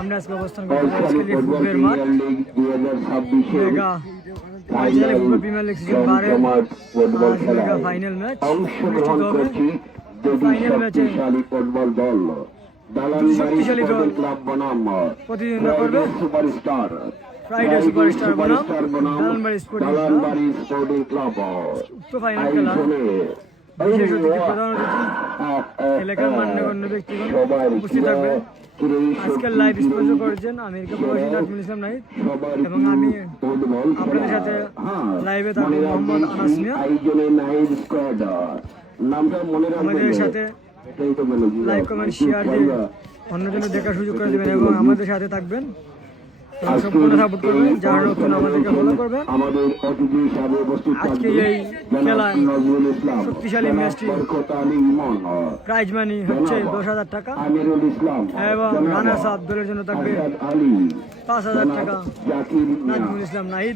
আমরা আজকে অবস্থান করছি ফুটবলের মাঠ premier league season 12 final match অনুষ্ঠিত হবে। ফাইনাল ম্যাচে শক্তিশালী দল প্রতিদ্বন্দ্বিতা করবে ফ্রাইডে সুপারস্টার বনাম দালানবাড়ি স্পোর্টিং ক্লাব। উক্ত ফাইনাল খেলা বিশেষ অতিথি প্রধান অতিথি এলাকার মান্যগণ্য ব্যক্তিগণ উপস্থিত থাকবে। আজকের লাইভ স্পন্সর করেছেন আমেরিকা প্রবাসী নাজমুল ইসলাম নাহিদ এবং আমি আপনাদের সাথে লাইভে থাকবো মোহাম্মদ আনাস মিয়া। আমাদের সাথে লাইক কমেন্ট শেয়ার দিয়ে অন্যজনের দেখার সুযোগ করে দেবেন এবং আমাদের সাথে থাকবেন। সম্পূর্ণ সাপোর্ট করবেন, যারা নতুন আমাদেরকে ফলো করবেন। আজকে এই খেলায় শক্তিশালী ম্যাচটি প্রাইজ মানি হচ্ছে 10,000 টাকা এবং রানার্স আপ দলের জন্য থাকবে 5,000 টাকা। Nazmul Islam Nahid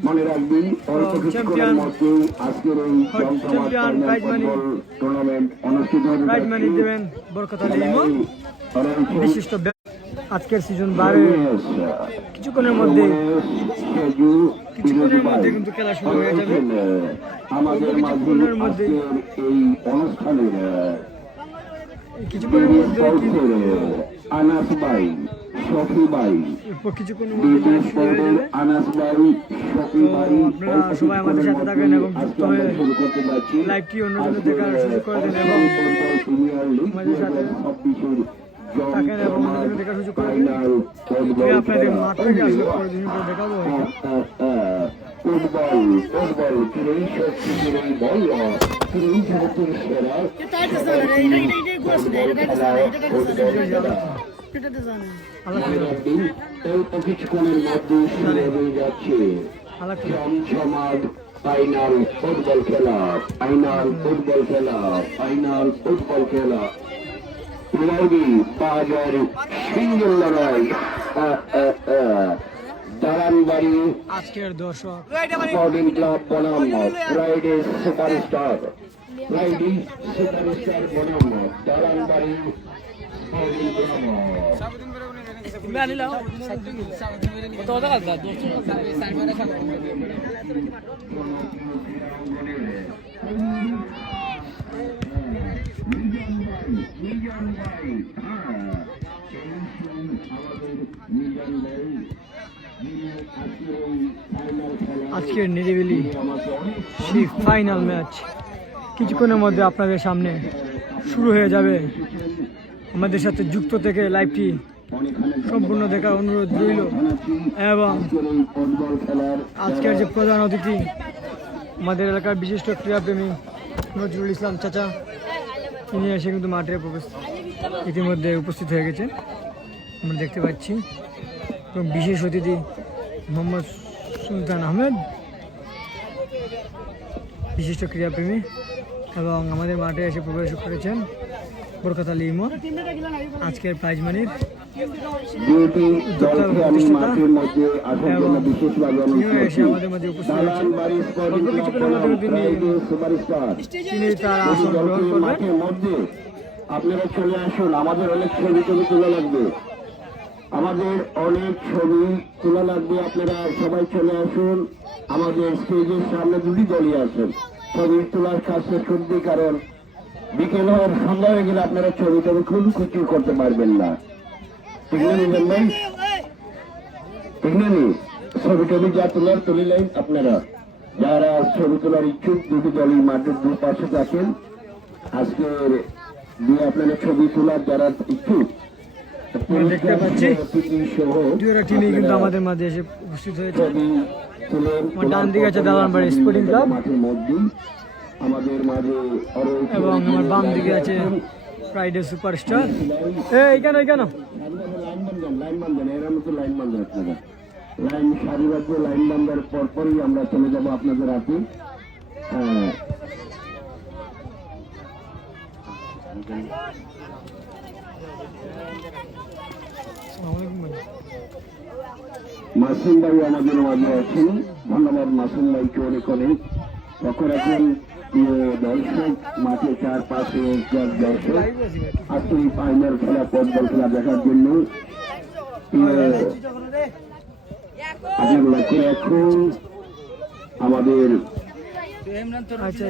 champion prize money দেবেন বরকত আলী ইমন বিশিষ্ট। আজকের সিজন 12 কিছুক্ষণের মধ্যে কিন্তু খেলা শুরু হয়ে যাবে। কিছুক্ষণের মধ্যে আনাস ভাই, শফি ভাই, কিছুক্ষণের মধ্যে আপনারা সবাই আমাদের সাথে থাকেন এবং যুক্ত হয়ে লাইভটি অন্যজনের দেখার সুযোগ করে দেন এবং আমাদের সাথে থাকেন এবং আমাদের দেখার সুযোগ করে দেন। আপনাদের মাঠে আসলে পরের দিন করে দেখাবো। ফাইনাল ফুটবল খেলা, ফাইনাল ফুটবল খেলা, ফাইনাল ফুটবল খেলা, বাজার সিঙ্গেল লড়াই। দালানবাড়ি আজকের দর্শক স্পোর্টিং ক্লাব বনাম ফ্রাইডে সুপারস্টার, ফ্রাইডে সুপারস্টার বনাম দালানবাড়ি স্পোর্টিং ক্লাব। আজকের নিরিবিলি সেই ফাইনাল ম্যাচ কিছুক্ষণের মধ্যে আপনাদের সামনে শুরু হয়ে যাবে। আমাদের সাথে যুক্ত থেকে লাইভটি সম্পূর্ণ দেখার অনুরোধ রইল এবং আজকের যে প্রধান অতিথি আমাদের এলাকার বিশিষ্ট ক্রীড়াপ্রেমী নজরুল ইসলাম চাচা, তিনি এসে কিন্তু মাঠে ইতিমধ্যে উপস্থিত হয়ে গেছেন আমরা দেখতে পাচ্ছি। এবং বিশেষ অতিথি মোহাম্মদ সুলতান আহমেদ, বিশিষ্ট ক্রীড়াপ্রেমী, এবং আমাদের মাঠে এসে প্রবেশ করেছেন বরকত আলী ইমন, আজকের প্রাইজ মানির এসে আমাদের মধ্যে উপস্থিত হয়েছেন। তিনি তার আসন গ্রহণ করবেন। আপনারা চলে আসুন, আমাদের অনেক ছবি তোলা লাগবে, আমাদের অনেক ছবি তোলা লাগবে। আপনারা সবাই চলে আসুন, আমাদের স্টেজের সামনে দুটি দলই আছেন। ছবি তোলার কাজ শেষ করতে, কারণ বিকেল হওয়ার সন্ধ্যা হয়ে গেলে আপনারা ছবি খুব খুচুর করতে পারবেন না। ঠিক না নিবেন ভাই? ঠিক না নি? ছবি যা তোলার তুলিলেন। আপনারা যারা ছবি তোলার ইচ্ছুক দুটি দলই মাঠের দুপাশে থাকেন। আজকের দিয়ে আপনারা ছবি তোলার যারা ইচ্ছুক দেখতে পাচ্ছি দুইটা টিমই কিন্তু আমাদের মাঝে এসে উপস্থিত হয়েছে। ডান দিকে আছে দালানবাড়ি স্পোর্টিং ক্লাব এবং আমার বাম দিকে আছে ফ্রাইডে সুপারস্টার। কেন লাইন সারিবদ্ধ লাইন বান্ধার পরপরই আমরা চলে যাব আপনাদের হাতে। মাসুম ভাই আমাদের মাঝে আছেন, ধন্যবাদ মাসুম ভাইকে অনেক অনেক। তখন এখন প্রিয় দর্শক, মাঠে চারপাশে দর্শক আজকে এই ফাইনাল খেলা, ফুটবল খেলা দেখার জন্য আপনার লক্ষ্য রাখুন আমাদের আচ্ছা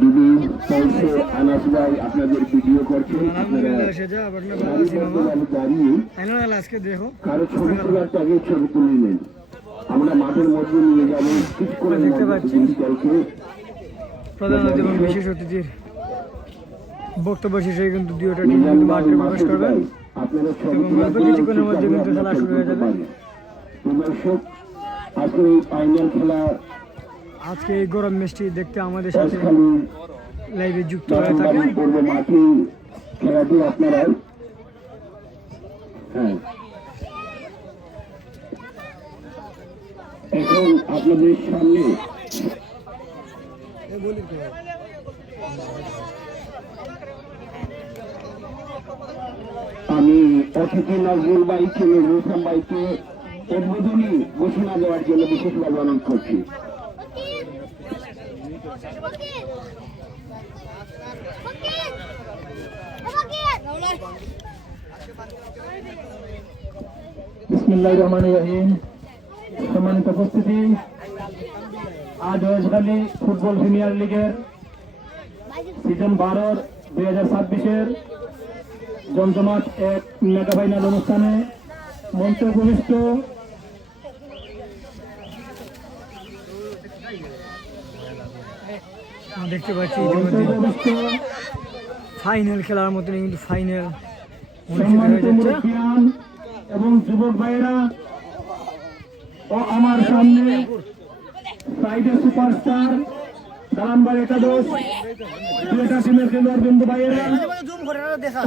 দিদি পৌঁছে আনাস ভাই আপনাদের ভিডিও করছেন। আপনারা দাঁড়িয়ে আজকে দেখো কারো ছবি তোলার আগে ছবি তুলে নেন। আমরা মাঠের মধ্যে নিয়ে যাবো ঠিক করে দেখতে পাচ্ছি। দলকে প্রধান অতিথি এবং বিশেষ অতিথির বক্তব্য শেষে কিন্তু দুইটা টিম কিন্তু মাঠে প্রবেশ করবেন আপনারা ছবি এবং অল্প কিছুক্ষণের মধ্যে কিন্তু খেলা শুরু হয়ে যাবে। দর্শক, আজকে এই ফাইনাল খেলা আজকে এই গরম মিষ্টি দেখতে আমাদের সাথে খালি লাইভে যুক্ত হয়ে থাকে। করবো মাঠে খেলাটি আপনারা হ্যাঁ এখন আপনাদের সামনে আমি অতিথি নজরুল ভাইকে, নজরুল ইসলাম ভাইকে উদ্বোধনী ঘোষণা দেওয়ার জন্য বিশেষভাবে অনুরোধ করছি। বিসমিল্লাহির রহমানির রহিম। সম্মানিত উপস্থিতি, আজ ওয়াইজখালী ফুটবল প্রিমিয়ার লিগের সিজন 12 2026-এর জমজমাট এক মেগা ফাইনাল অনুষ্ঠানে মঞ্চে উপবিষ্ট আমরা দেখতে পাচ্ছি মঞ্চে ইতিমধ্যে উপবিষ্ট ফাইনাল খেলার মতন কিন্তু ফাইনাল অনুষ্ঠিত সম্মানিত হয়ে যাচ্ছে। মুরব্বিয়ান এবং যুবক ভাইয়েরা ও আমার সামনে সাইডে সুপারস্টার দালানবাড়ি একাদশ দুইটা টিমের খেলোয়াড় বন্ধু ভাইয়েরা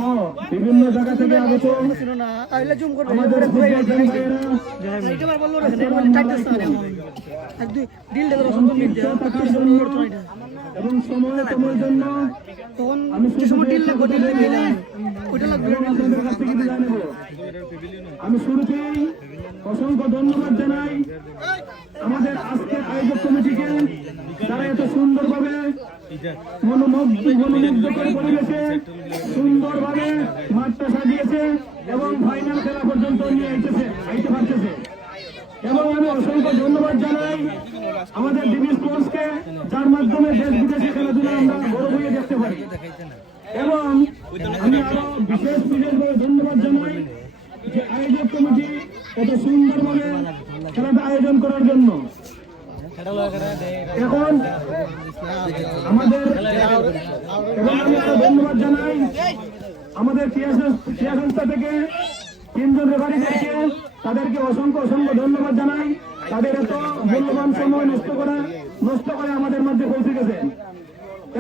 ও বিভিন্ন জায়গা থেকে আগত আমাদের ফুটবল প্রেমী ভাইয়েরা সংক্ষিপ্ত থাকার জন্য এবং সময়ের জন্য আমি আপনাদের কাছ থেকে বিদায় নেব। আমি শুরুতেই অসংখ্য ধন্যবাদ জানাই আমাদের আজকের আয়োজক কমিটিকে, যারা এত সুন্দরভাবে মনোমুগ্ধকর পরিবেশে সুন্দরভাবে মাঠটা সাজিয়েছে এবং ফাইনাল খেলা পর্যন্ত নিয়ে আইতে পারতেছে। এবং আমি অসংখ্য ধন্যবাদ জানাই আমাদের ডিবি স্পোর্টসকে, যার মাধ্যমে দেশ বিদেশে খেলাধুলা আমরা বড় হয়ে দেখতে পারি। এবং আমি আরো বিশেষভাবে ধন্যবাদ জানাই যে আয়োজক কমিটি এত সুন্দরভাবে খেলাটা আয়োজন করার জন্য। এখন আমাদের এবং আমি আরো ধন্যবাদ জানাই আমাদের ক্রীড়া সংস্থা থেকে 3 জন রেফারিদেরকে, তাদেরকে অসংখ্য ধন্যবাদ জানাই। তাদের এত মূল্যবান সময় নষ্ট করে আমাদের মধ্যে পৌঁছে গেছে।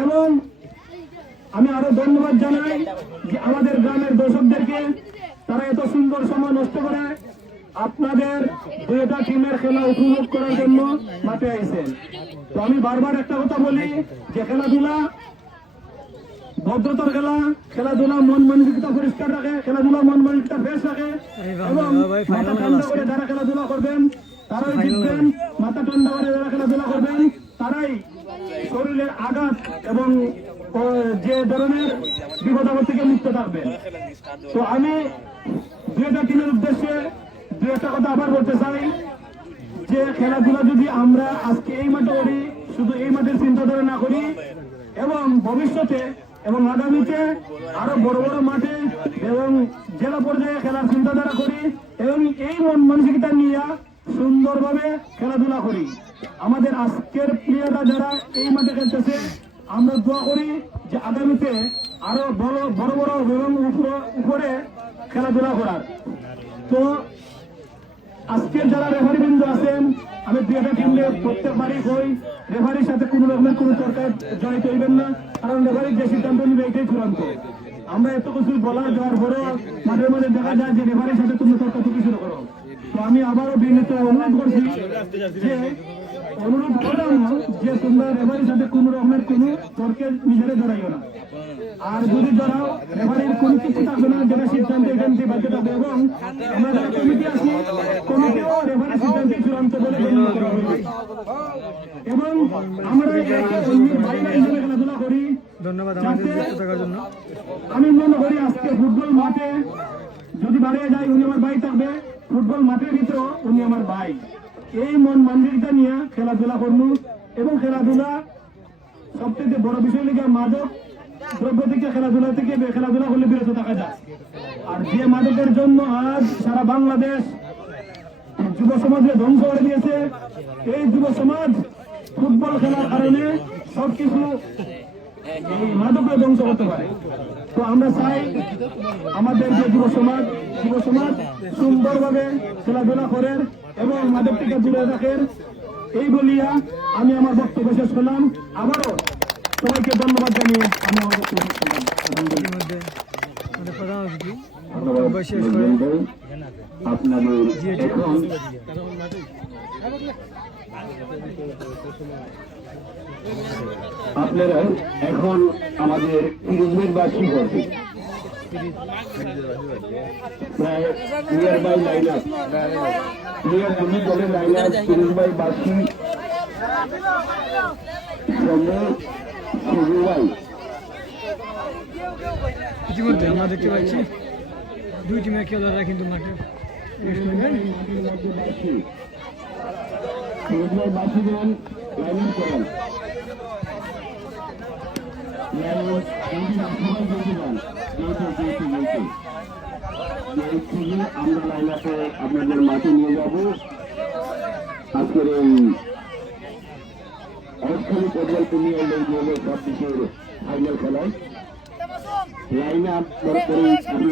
এবং আমি আরো ধন্যবাদ জানাই যে আমাদের গ্রামের দর্শকদেরকে, তারা এত সুন্দর সময় নষ্ট করে আপনাদের দুইটা টিমের খেলা উপভোগ করার জন্য মাঠে আইছেন। তো আমি বারবার একটা কথা বলি যে খেলাধুলা ভদ্রতার খেলাধুলা মন মানসিকতা পরিষ্কার রাখে, খেলাধুলা মন মানসিকতা ফ্রেশ রাখে এবং মাথা ঠান্ডা করে যারা খেলাধুলা করবেন তারাই জিতবেন। মাথা ঠান্ডা করে যারা খেলাধুলা করবেন তারাই শরীরের আঘাত এবং যে ধরনের বিপদাপদ থেকে মুক্ত থাকবেন। তো আমি দুইটা টিমের উদ্দেশ্যে দু একটা কথা আবার বলতে চাই যে খেলাধুলা যদি আমরা আজকে এই মাঠে করি, শুধু এই মাঠের চিন্তাধারা না করি এবং ভবিষ্যতে এবং আগামীতে আরো বড় বড় মাঠে এবং জেলা পর্যায়ে খেলার চিন্তাধারা করি এবং এই মন মানসিকতা নিয়ে সুন্দরভাবে খেলাধুলা করি। আমাদের আজকের প্লেয়াররা যারা এই মাঠে খেলতেছে, আমরা দোয়া করি যে আগামীতে আরো বড় এবং উপরে খেলাধুলা করার। তো আজকের যারা রেফারি বিন্দু আছেন, আমি দুইটা টিমে প্রত্যেকবারই কই রেফারির সাথে কোনো রকমের কোনো তর্কে জড়িত হইবেন না, কারণ রেফারির যে সিদ্ধান্ত নিবে এটাই চূড়ান্ত। আমরা এত কিছু বলার যাওয়ার পরেও মাঝে মাঝে দেখা যায় যে রেফারির সাথে তুমি তর্কাতর্কি শুরু করো। তো আমি আবারও বিনীত অনুরোধ করছি যে তোমরা রেফারির সাথে কোনো রকমের কোনো তর্কে নিজেরা জড়াইও না। আর যদি জড়াও রেফারির কোনো কিছু থাকবে না, যেটা সিদ্ধান্ত এখান থেকে বাধ্য থাকবে। এবং আমরা যারা কমিটি আছি, কমিটিও রেফারির সিদ্ধান্তে চূড়ান্ত বলে গণ্য করা হবে। এবং আমরা বাইরে ধন্যবাদ আমাদের যুক্ত থাকার জন্য। আমি মনে করি আজকে ফুটবল মাঠে যদি বাড়িয়ে যায় উনি আমার ভাই থাকবে, ফুটবল মাঠের ভিতরেও উনি আমার ভাই। এই মন মানসিকতা নিয়ে খেলাধুলা করবো এবং খেলাধুলা সবথেকে বড় বিষয় লিখে মাদক দ্রব্য থেকে খেলাধুলা করলে বিরত থাকা যায়। আর যে মাদকের জন্য আজ সারা বাংলাদেশ যুব সমাজকে ধ্বংস করে দিয়েছে, এই যুব সমাজ ফুটবল খেলার কারণে সবকিছু এই মাদককে ধ্বংস করতে পারে। তো আমরা চাই আমাদের যে যুব সমাজ সুন্দরভাবে খেলাধুলা করেন এবং মাদক থেকে দূরে রাখেন। এই বলিয়া আমি আমার বক্তব্য শেষ করলাম। আবারও সবাইকে ধন্যবাদ জানিয়ে আমি আমার বক্তব্য শেষ করলাম। ইতিমধ্যে আমাদের প্রধান অতিথি বক্তব্য শেষ করে আপনারা এখন আমাদের ফিরোজবাড়ির বাসী হবে প্রায় নিয়ার বাই লাইনার আমি বলে লাইনার ফিরোজবাড়ির বাসী সবাই। ইতিমধ্যে আমরা দেখতে পাচ্ছি দুই টিমের খেলোয়াড়রা কিন্তু মাঠে বাসীগণ লাইনার করেন আমরা লাইনাতে আপনাদের মাঠে নিয়ে যাব আজকের এই অস্থায়ী পর্যায় প্রিমিয়ার লিগ 2026 ফাইনাল খেলায় লাইন আপ করে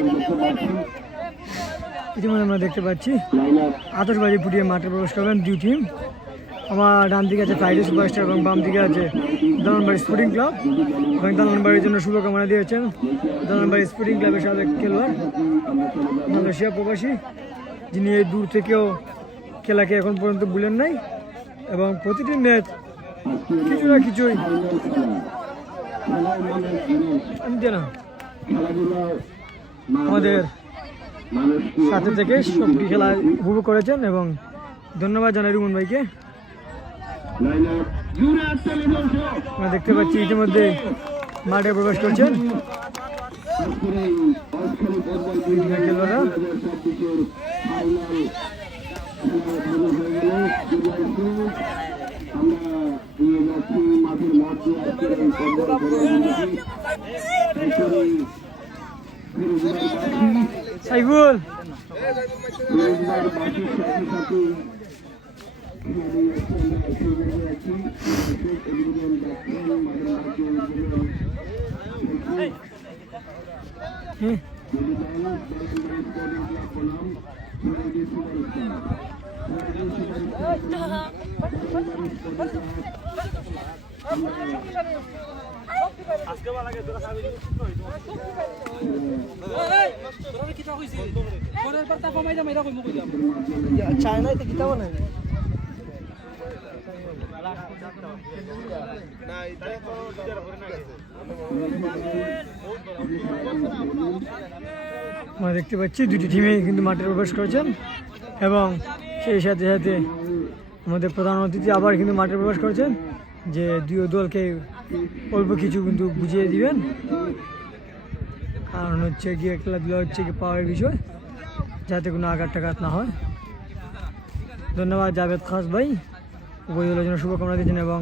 দেখতে পাচ্ছি। ইতিমধ্যে আমরা দেখতে পাচ্ছি লাইন আপ আতশবাজি ফুটিয়ে মাঠে প্রবেশ করবেন দুই টিম। আমার ডান দিকে আছে ফ্রাইডে সুপারস্টার এবং বাম দিকে আছে দালানবাড়ি স্পোর্টিং ক্লাব এবং দালানবাড়ির জন্য শুভকামনা দিয়েছেন দালানবাড়ি স্পোর্টিং ক্লাবের সাবেক খেলোয়াড় মালয়েশিয়া প্রবাসী, যিনি এই দূর থেকেও খেলাকে এখন পর্যন্ত ভুলেন নাই এবং প্রতিটি ম্যাচ কিছু না কিছুই আমাদের সাথে থেকে সবটি খেলা উপভোগ করেছেন এবং ধন্যবাদ জানাই রুমন ভাইকে। আমরা দেখতে পাচ্ছি ইতিমধ্যে মাঠে প্রবেশ করছেন খেলোয়াড়রা। সাইফুল চায়নায় তো কিতাব নাই আমরা দেখতে পাচ্ছি দুটি টিমে কিন্তু মাঠে প্রবেশ করেছেন এবং সেই সাথে সাথে আমাদের প্রধান অতিথি আবার কিন্তু মাঠে প্রবেশ করেছেন যে দুই দলকে অল্প কিছু কিন্তু বুঝিয়ে দিবেন, কারণ হচ্ছে গিয়ে খেলাধুলা হচ্ছে কি পাওয়ার বিষয়, যাতে কোনো আঘাত টাঘাত না হয়। ধন্যবাদ জাভেদ খাস ভাই, উপজেলার জন্য শুভকামনা দিয়েছেন এবং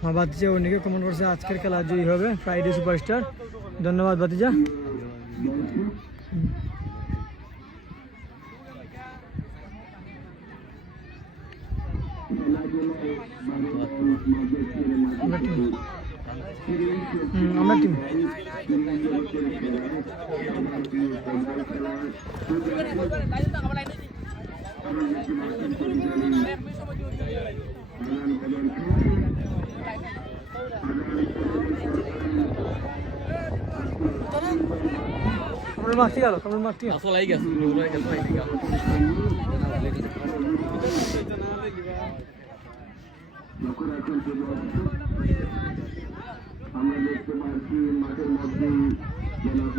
আমার বাতিজা অনেকে কমেন্ট করছে আজকের খেলা জয়ী হবে ফ্রাইডে সুপারস্টার। ধন্যবাদ বাতিজা। আমরা টিম মাঠটি গেল মাঠটি আমরা দেখতে পাচ্ছি মাঠের মধ্যে জনাব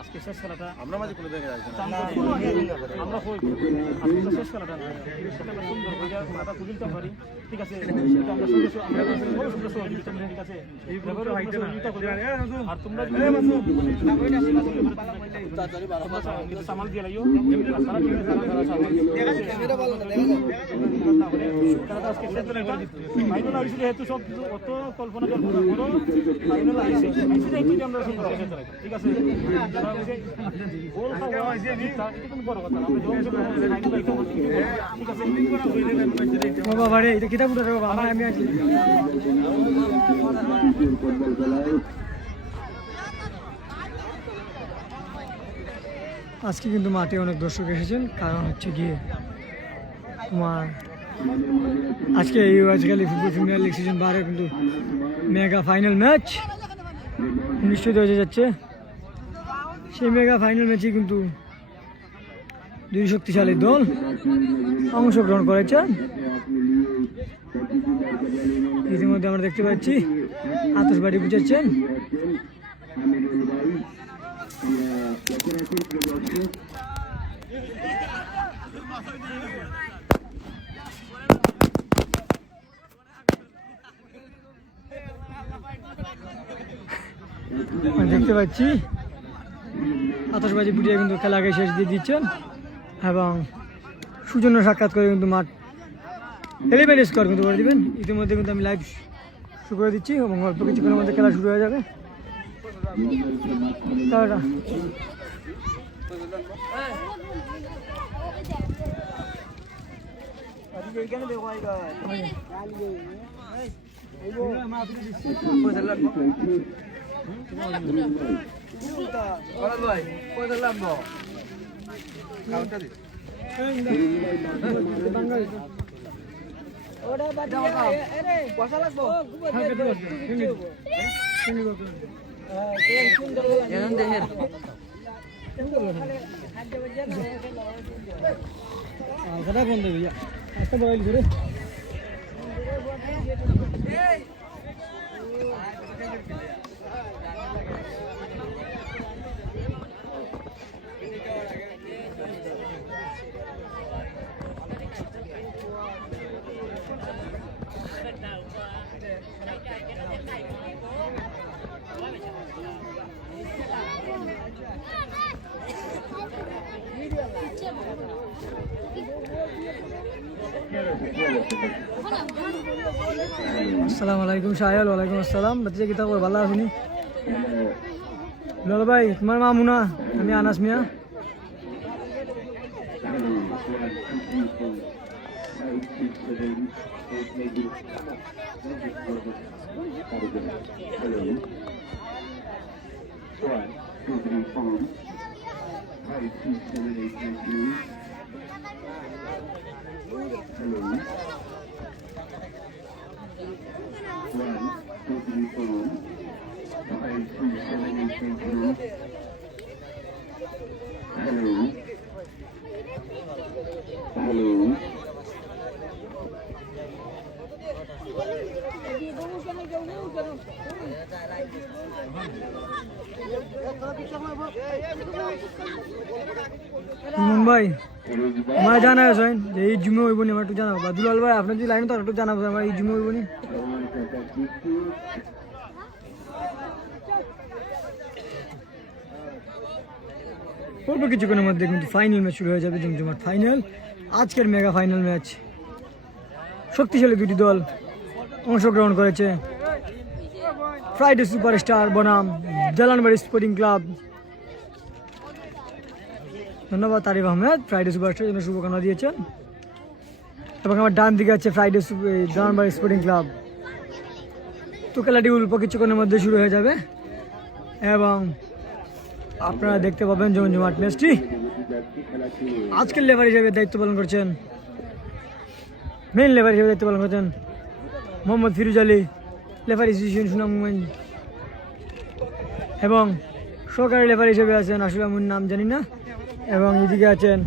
আজকে শেষ খেলাটা আমরা মাঝে কোনো দেখা যাচ্ছে না। আমরা কই আজকে শেষ খেলাটা না সেটা আমরা সুন্দর করে মাথা তুলতে পারি ঠিক আছে সেটা আমরা সুন্দর আমরা সুন্দর সহযোগিতা করি ঠিক আছে এইভাবে সহযোগিতা করি আর তোমরা সামাল দিয়ে লাইও এমনি সারা টিমে সারা সামাল ক্যামেরা ভালো না দেখা আজকে শেষ করে ফাইনাল আইসি যেহেতু সব অত কল্পনা করো ফাইনাল আইসি আইসি আমরা সুন্দর করে খেলতে ঠিক আছে গোল খাওয়া হয়েছে এটা কিন্তু বড় কথা না আমরা যখন ঠিক আছে বাবা রে এটা কিতাব উঠে বাবা আমি আছি আজকে কিন্তু মাঠে অনেক দর্শক এসেছেন কারণ হচ্ছে গিয়ে তোমার আজকে এই আজকাল ফুটবল প্রিমিয়ার লিগ সিজন 12 কিন্তু মেগা ফাইনাল ম্যাচ নিশ্চিত হয়ে যাচ্ছে সেই মেগা ফাইনাল ম্যাচে কিন্তু দুই শক্তিশালী দল অংশগ্রহণ করেছে ইতিমধ্যে আমরা দেখতে পাচ্ছি আতশবাড়ি বুঝাচ্ছেন দেখতে পাচ্ছি আতশবাজি ফুটিয়ে কিন্তু খেলাকে শেষ দিয়ে দিচ্ছেন এবং সুজন্য সাক্ষাৎ করে কিন্তু মাঠ এলিভেন স্কোর কিন্তু করে দিবেন ইতিমধ্যে কিন্তু আমি লাইভ শুরু করে দিচ্ছি এবং অল্প কিছুক্ষণের মধ্যে খেলা শুরু হয়ে যাবে আসসালামু আলাইকুম সাহেল ওয়ালাইকুম আসসালাম বাচ্চা কি খবর ভালো আছেন লাল ভাই তোমার মামুনা আমি আনাস মিয়া মুম্বাই আমার জানা আছে যে এই জিমে হইব নি আমার একটু জানাবো বা দুলাল ভাই আপনার যদি লাইন তো একটু জানাবো আমার এই জিমে হইব নি অল্প কিছুক্ষণের মধ্যে কিন্তু ফাইনাল ম্যাচ শুরু হয়ে যাবে জমজমাট ফাইনাল আজকের মেগা ফাইনাল ম্যাচ শক্তিশালী দুটি দল অংশগ্রহণ করেছে ফ্রাইডে সুপারস্টার বনাম জালানবাড়ি স্পোর্টিং ক্লাব ধন্যবাদ তারিফ আহমেদ ফ্রাইডে সুপারস্টার জন্য শুভকামনা দিয়েছেন এবং আমার ডান দিকে আছে ফ্রাইডে জালানবাড়ি স্পোর্টিং ক্লাব তো খেলাটি অল্প কিছুক্ষণের মধ্যে শুরু হয়ে যাবে এবং আপনারা দেখতে পাবেন জমজমাট ম্যাচটি আজকের লেবার হিসেবে দায়িত্ব পালন করছেন মেইন লেবার হিসেবে দায়িত্ব পালন করছেন মোহাম্মদ ফিরোজ আলী লেবার অ্যাসোসিয়েশন সুনামগঞ্জ এবং সহকারী লেবার হিসেবে আছেন আসলে আমার নাম জানি না এবং এদিকে আছেন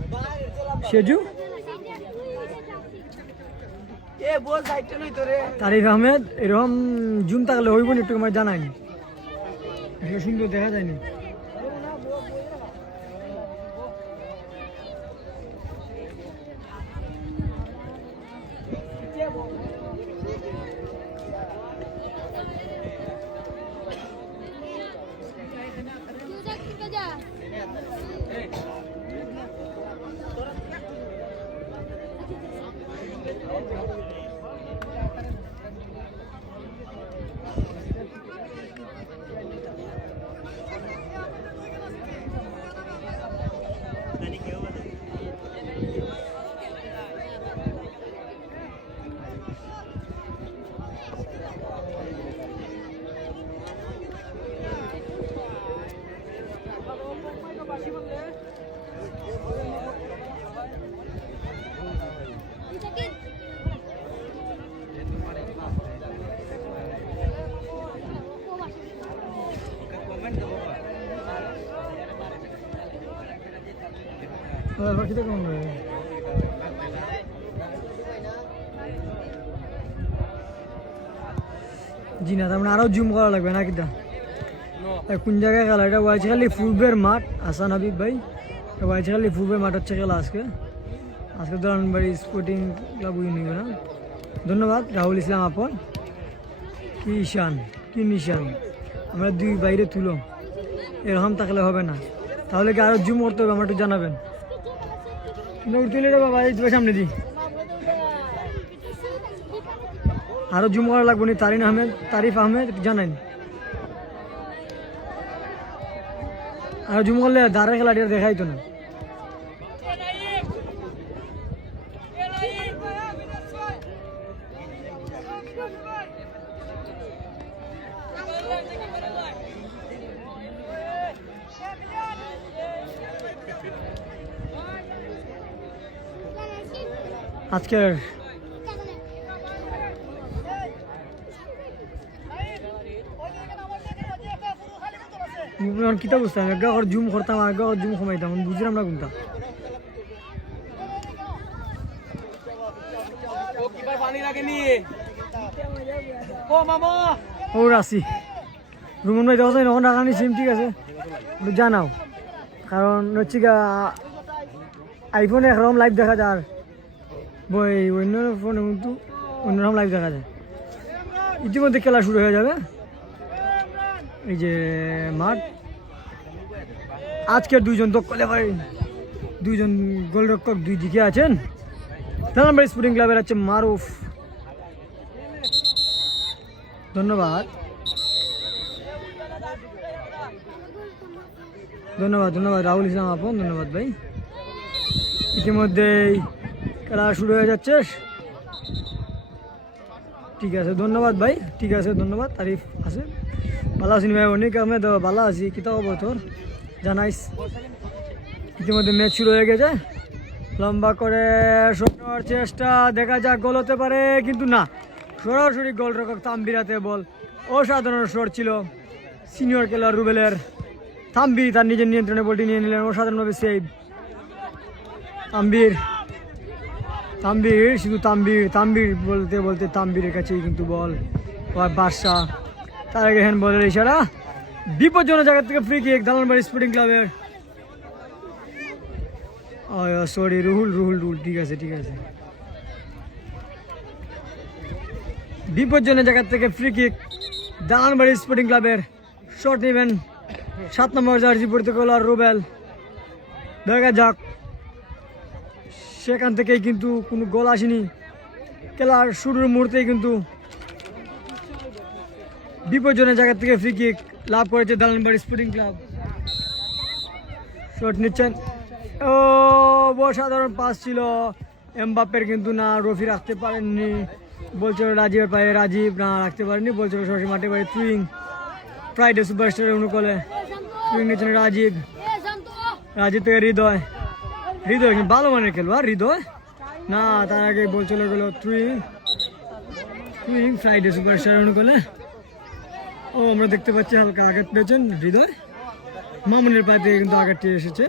সেজু, তারিফ আহমেদ। এরকম জুম থাকলে হইব না, একটু আমার জানাই, সুন্দর দেখা যায়নি। জি না, তার মানে আরো জুম করা লাগবে না কিটা? কোন জায়গায় খেলা? এটা ওয়াইজখালী পূর্বের মাঠ, হাসান হাবিব ভাই। ওয়াইজখালী পূর্বের মাঠ হচ্ছে খেলা আজকে। আজকে দলানবাড়ি স্পোর্টিং ক্লাব উইনিং না। ধন্যবাদ রাহুল ইসলাম আপন। কি ঈশান, কি নিশান, আমরা দুই বাইরে তুলো, এরকম থাকলে হবে না। তাহলে কি আরো জুম করতে হবে? আমার একটু জানাবেন। তুলে বাবা সামনে দিই, আরো জুম করা লাগবে না। তারিফ আহমেদ জানাইন, আরো জুম করলে দাঁড়া খেলাটি দেখাই তো না। আজকের কিতা বুঝতাম, আগে জুম করতাম, আগে জুম কমাইতাম, বুঝলাম না কোনটা। ও রাশি রুমন ভাই দেখো এখন রাখানি সিম, ঠিক আছে জানাও, কারণ হচ্ছে আইফোনে একরকম লাইভ দেখা যায়, আর বই অন্য ফোনে কিন্তু অন্যরকম লাইভ দেখা যায়। ইতিমধ্যে খেলা শুরু হয়ে যাবে। এই যে মাঠ, আজকের দুইজন দক্ষলে ভাই, দুইজন গোলরক্ষক দুই দিকে আছেন। দালানবাড়ি স্পোর্টিং ক্লাবের আছে মারুফ, ধন্যবাদ ধন্যবাদ ধন্যবাদ রাহুল ইসলাম আপন, ধন্যবাদ ভাই। ইতিমধ্যেই খেলা শুরু হয়ে যাচ্ছে, ঠিক আছে ধন্যবাদ ভাই, ঠিক আছে ধন্যবাদ। তারিফ আছে, ভালো আছি ভাই, অনেক আমি ভালো আছি, কিতা হবো তোর জানাইস। ইতিমধ্যে ম্যাচ শুরু হয়ে গেছে, লম্বা করে শোনার চেষ্টা, দেখা যাক গোল হতে পারে, কিন্তু না, সরাসরি গোলরক্ষক তাম্বিরাতে বল। অসাধারণ শট ছিল সিনিয়র খেলোয়াড় রুবেলের। তাম্বির তার নিজের নিয়ন্ত্রণে বলটি নিয়ে নিলেন, অসাধারণভাবে সেভ। তাম্বির শুধু তাম্বির বলতে বলতে তাম্বিরের কাছেই কিন্তু বল। বাদশা, তার আগে হ্যান্ড বলের ইশারা, বিপজ্জনক জায়গা থেকে ফ্রি কিক দালানবাড়ি স্পোর্টিং ক্লাবের। সরি রুহুল, ঠিক আছে বিপজ্জনক জায়গা থেকে ফ্রি কিক দালানবাড়ি স্পোর্টিং ক্লাবের। শট নেবেন 7 নম্বর জার্সি পড়তে খেলোয়াড় রুবেল। দেখা যাক, সেখান থেকেই কিন্তু কোনো গোল আসেনি। খেলার শুরুর মুহূর্তেই কিন্তু বিপজ্জনক জায়গা থেকে ফ্রি কিক লাভ করেছে দালানবাড়ি স্পোর্টিং ক্লাব। শট নিচ্ছেন, ও অসাধারণ পাস ছিল এমবাপ্পের, কিন্তু না, রফি রাখতে পারেননি। বলছিল রাজীবের পায়ে, রাজীব না রাখতে পারেনি, বলছিল সরাসরি মাঠে পারে থ্রুইং। ফ্রাইডে সুপারস্টারের অনুকূলে থ্রুইং নিচ্ছেন রাজীব থেকে হৃদয় ভালো মানের খেলোয়াড়। হৃদয় না, তার আগে বলছিল গেল থ্রুইং ফ্রাইডে সুপারস্টারের অনুকূলে। ও আমরা দেখতে পাচ্ছি হালকা আঘাত পেয়েছেন হৃদয়, মামুনের পায়ে থেকে কিন্তু আঘাতটি এসেছে।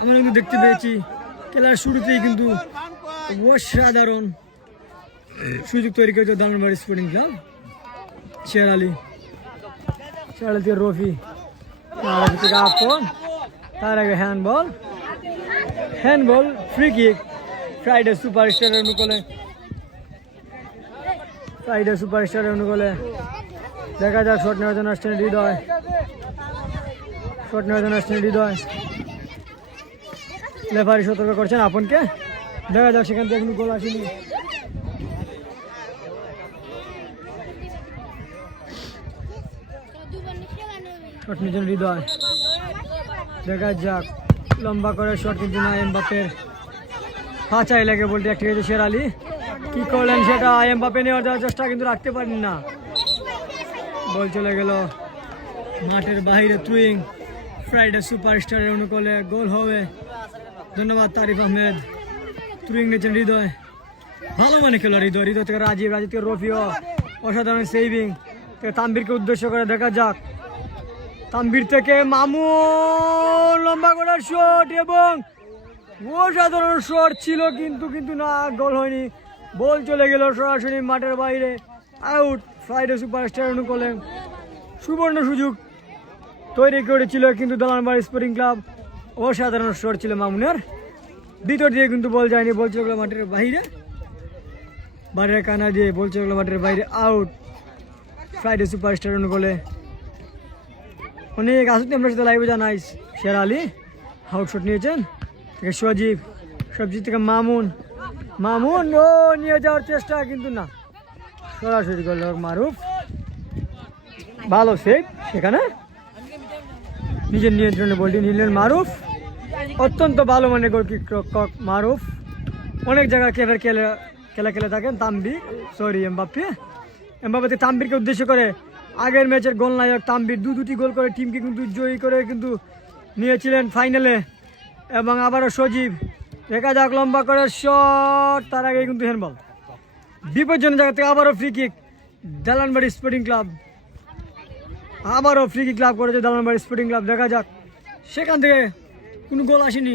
আমরা কিন্তু দেখতে পেয়েছি খেলার শুরুতেই কিন্তু অসাধারণ সুযোগ তৈরি করেছে দালানবাড়ি স্পোর্টিং ক্লাব। শের আলী থেকে রফি, থেকে আপন, তার আগে হ্যান্ডবল ফ্রি কিক ফ্রাইডে সুপারস্টারের অনুকূলে দেখা যাক শট নেওয়ার জন্য আসছেন হৃদয়। লেফারি সতর্ক করছেন আপনকে, দেখা যাক সেখান থেকে কোনো গোল আসেনি। শট নিয়েছেন হৃদয়, দেখা যাক লম্বা করে শট কিন্তু না, এমবাপ্পের ফাঁচাই লাগে বলতে একটা গেছে শের আলী, কি করলেন সেটা এমবাপ্পে নেওয়ার দেওয়ার চেষ্টা কিন্তু রাখতে পারেন না, বল চলে গেল মাঠের বাইরে। থ্রুইং ফ্রাইডে সুপারস্টারের অনুকূলে গোল হবে। ধন্যবাদ তারিফ আহমেদ। থ্রুইং নিয়েছেন হৃদয়, ভালো মানে খেলো হৃদয় থেকে রাজীব থেকে রফিও, অসাধারণ সেভিং। তানভীরকে উদ্দেশ্য করে দেখা যাক, তানভীর থেকে মামুন লম্বা করে শট এবং অসাধারণ শট ছিল কিন্তু না, গোল হয়নি। বল চলে গেল সরাসরি মাঠের বাইরে, আউট। ফ্রাইডে সুপারস্টার অনুকূলে সুবর্ণ সুযোগ তৈরি করেছিল কিন্তু দালানবাড়ি স্পোর্টিং ক্লাব। অসাধারণ শট ছিল মামুনের, ভিতর দিয়ে কিন্তু বল যায়নি, বল চলে গেল মাঠের বাইরে, বাইরের কানা দিয়ে বল চলে গেল মাঠের বাইরে, আউট। ফ্রাইডে সুপারস্টার অনুকূলে অনেক আসতে আমরা সাথে লাইভে জানাই। শের আলী আউট শট নিয়েছেন থেকে সজীব থেকে মামুন ও নিয়ে যাওয়ার চেষ্টা কিন্তু না, সরাসরি করল মারুফ। ভালো সেভ সেখানে, নিজের নিয়ন্ত্রণে বলটি নিলেন মারুফ, অত্যন্ত ভালো মানে গোলকিপার মারুফ। অনেক জায়গায় খেলা থাকেন এমবাপ্পে তানভীরকে উদ্দেশ্য করে আগের ম্যাচের গোল নায়ক তানভীর দুটি গোল করে টিমকে কিন্তু জয়ী করে কিন্তু নিয়েছিলেন ফাইনালে। এবং আবারও সজীব, দেখা যাক লম্বা করে শট, তার আগে কিন্তু হ্যান্ডবল। বিপজ্জনক জায়গা থেকে আবারও ফ্রি কিক দালানবাড়ি স্পোর্টিং ক্লাব, আবারও ফ্রি কিক লাভ করেছে দালানবাড়ি স্পোর্টিং ক্লাব। দেখা যাক সেখান থেকে কোনো গোল আসেনি।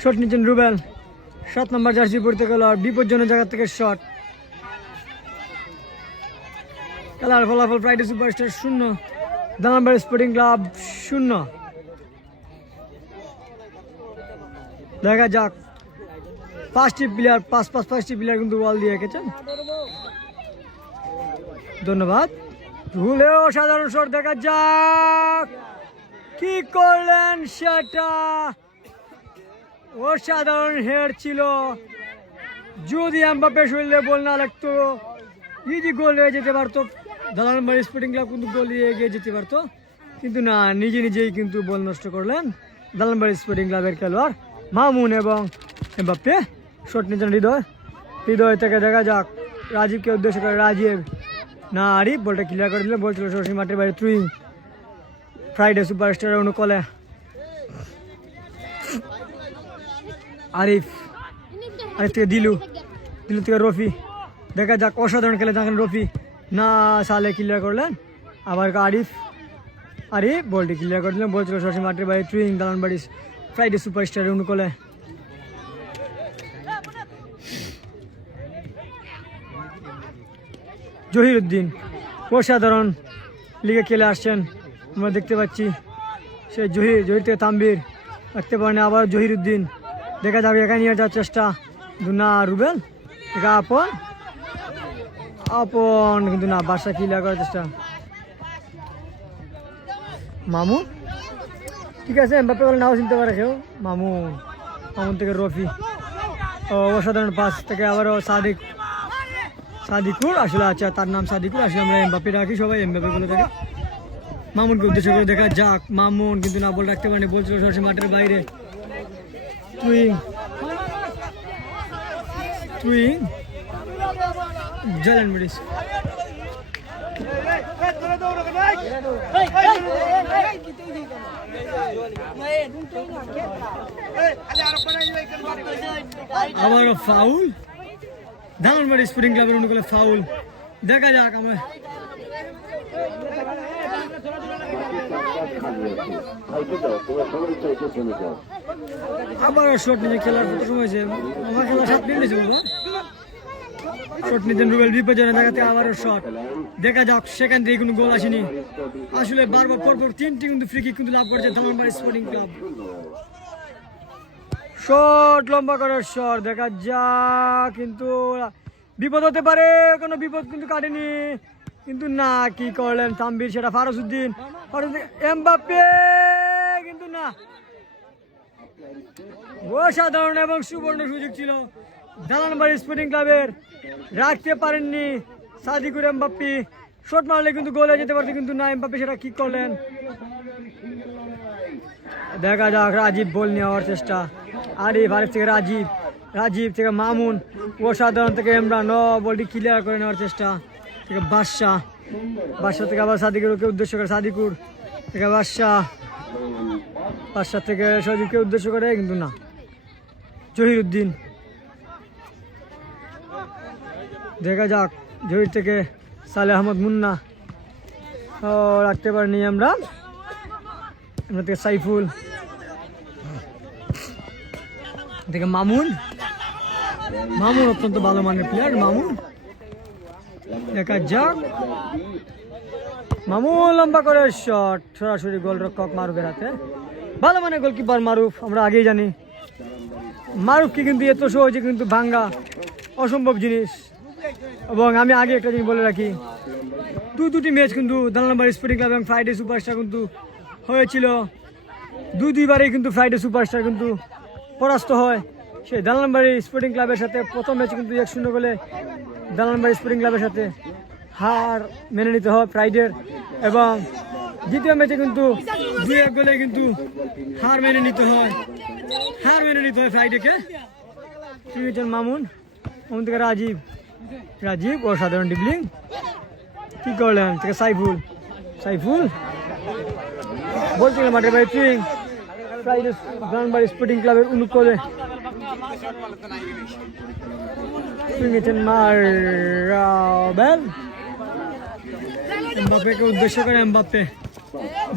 শট নিচ্ছেন রুবেল, 7 নম্বর জার্সি পড়তে গেল, আর বিপজ্জনক জায়গা থেকে শট। খেলার ফলাফল ফ্রাইডে সুপারস্টার 0, দালানবাড়ি স্পোর্টিং ক্লাব 0। দেখা যাক 5টি প্লেয়ার কিন্তু বল দিয়ে রেখেছেন। ধন্যবাদ। ভুলেও অসাধারণ শট, দেখা যাক কি করলেন সেটা, অসাধারণ হেড ছিল। যদি এমবাপ্পে শরীরে বল না লাগতো, ইজি গোল হয়ে যেতে পারতো, দালানবাড়ি স্পোর্টিং ক্লাব কিন্তু গোল দিয়ে এগিয়ে যেতে পারতো, কিন্তু না, নিজেই কিন্তু বল নষ্ট করলেন দালানবাড়ি স্পোর্টিং ক্লাবের খেলোয়াড় মামুন এবং এমবাপ্পে। শট নিয়েছেন হৃদয় থেকে, দেখা যাক রাজীবকে উদ্দেশ্য করে রাজীব না, আরিফ বলটা ক্লিয়ার করে দিলেন, বলছিল সরাসরি মাঠের বাইরে। থ্রুইং ফ্রাইডে সুপারস্টারের অনুকূলে আরিফ থেকে দিলু থেকে রফি, দেখা যাক অসাধারণ খেলে থাকেন রফি না, সালে ক্লিয়ার করলেন। আবার আরিফ বলটি ক্লিয়ার করে দিলেন, বলছিল সরাসরি মাঠের বাইরে। থ্রুইং দালানবাড়ি ফ্রাইডে সুপারস্টারের অনুকূলে জহিরুদ্দিন, অসাধারণ লিগে খেলে আসছেন, আমরা দেখতে পাচ্ছি। সেই জহির থেকে তানভীর দেখতে পারেন, আবার জহিরুদ্দিন, দেখা যাবে এখানে নিয়ে যাওয়ার চেষ্টা না, রুবেল দেখা আপন কিন্তু না, বাসা ক্লিয়ার করার চেষ্টা মামুন। ঠিক আছে, এমবাপ্পে বলে নাও চিনতে পারে কেউ। মামুন থেকে রফি, অসাধারণ পাস থেকে আবারও সাদিকুর, আসলে আচ্ছা তার নাম সাদিকুর, আসলে আমরা এমবাপ্পে রাখি, সবাই এমবাপ্পে বলে থাকে। মামুনকে উদ্দেশ্য করে দেখা যাক, মামুন কিন্তু না, বল রাখতে পারেনি, বলছিল সরাসরি মাঠের বাইরে। থ্রুইং জেলেন মরিস, আবারও ফাউল দালানবাড়ি স্পোর্টিং ক্লাবের অনুকূলে ফাউল। দেখা যাক আমরা আবার শট নিয়ে খেলার কত সময় হয়েছে? আমার খেলা 7 মিনিট হয়েছে বলো। শট নিতেন রুবেল বিপজ্জনক জায়গাতে আবারও শট। দেখা যাক সেখান থেকে কোনো গোল আসেনি। আসলে বারবার পরপর 3টি কিন্তু ফ্রি কিক কিন্তু লাভ করেছে দালানবাড়ি স্পোর্টিং ক্লাব। শট লম্বা করার শট দেখা যাক, কিন্তু বিপদ হতে পারে, কোনো বিপদ কিন্তু কাটেনি, কিন্তু না কি করলেন তানভীর, সেটা ফারুজউদ্দিন এমবাপ্পে, কিন্তু না, অসাধারণ এবং সুবর্ণ সুযোগ ছিল দালানবাড়ি স্পোর্টিং ক্লাবের, রাখতে পারেননি সাদিকুর এমবাপ্পে, শট মারলে কিন্তু গোলে যেতে পারতো, কিন্তু না এমবাপ্পে সেটা কি করলেন। দেখা যাক রাজীব বল নেওয়ার চেষ্টা, আরিফ থেকে রাজীব থেকে মামুন, অসাধারণ থেকে ইমরান বলটি ক্লিয়ার করে নেওয়ার চেষ্টা থেকে বাদশা থেকে আবার সাদিকুরকে উদ্দেশ্য করে সাদিকুর থেকে বাদশা থেকে সজীবকে উদ্দেশ্য করে, কিন্তু না জহিরুদ্দিন। দেখা যাক জহির থেকে সালেহ আহমদ মুন্না, রাখতে পারিনি আমরা থেকে সাইফুল থেকে মামুন অত্যন্ত ভালো মানের প্লেয়ার মামুন। দেখা যাক মামুন লম্বা করে শট, সরাসরি গোলরক্ষক মারুফের হাতে, ভালো মানের গোলকিপার মারুফ, আমরা আগেই জানি মারুফকে কিন্তু এত সহজে কিন্তু ভাঙ্গা অসম্ভব জিনিস। এবং আমি আগে একটা জিনিস বলে রাখি, দুটি ম্যাচ কিন্তু দালানবাড়ি স্পোর্টিং ক্লাব এবং ফ্রাইডে সুপারস্টার কিন্তু হয়েছিল, দুইবারেই কিন্তু ফ্রাইডে সুপারস্টার কিন্তু পরাস্ত হয়। সেই দালানবাড়ি স্পোর্টিং ক্লাবের সাথে প্রথম ম্যাচে কিন্তু 1-0 গোলে দালানবাড়ি স্পোর্টিং ক্লাবের সাথে হার মেনে নিতে হয় ফ্রাইডের, এবং দ্বিতীয় ম্যাচে কিন্তু 2-1 গোলে কিন্তু হার মেনে নিতে হয় ফ্রাইডেকে। মামুন থেকে রাজীব অসাধারণ ডিবলিং, কি করলেন থেকে সাইফুল বলছিলেন মাঠে ভাই টুইং ফ্রাইডে দালানবাড়ি স্পোর্টিং ক্লাবের অনুকূলে এমবাপ্পেকে উদ্দেশ্য করে এমবাপ্পে,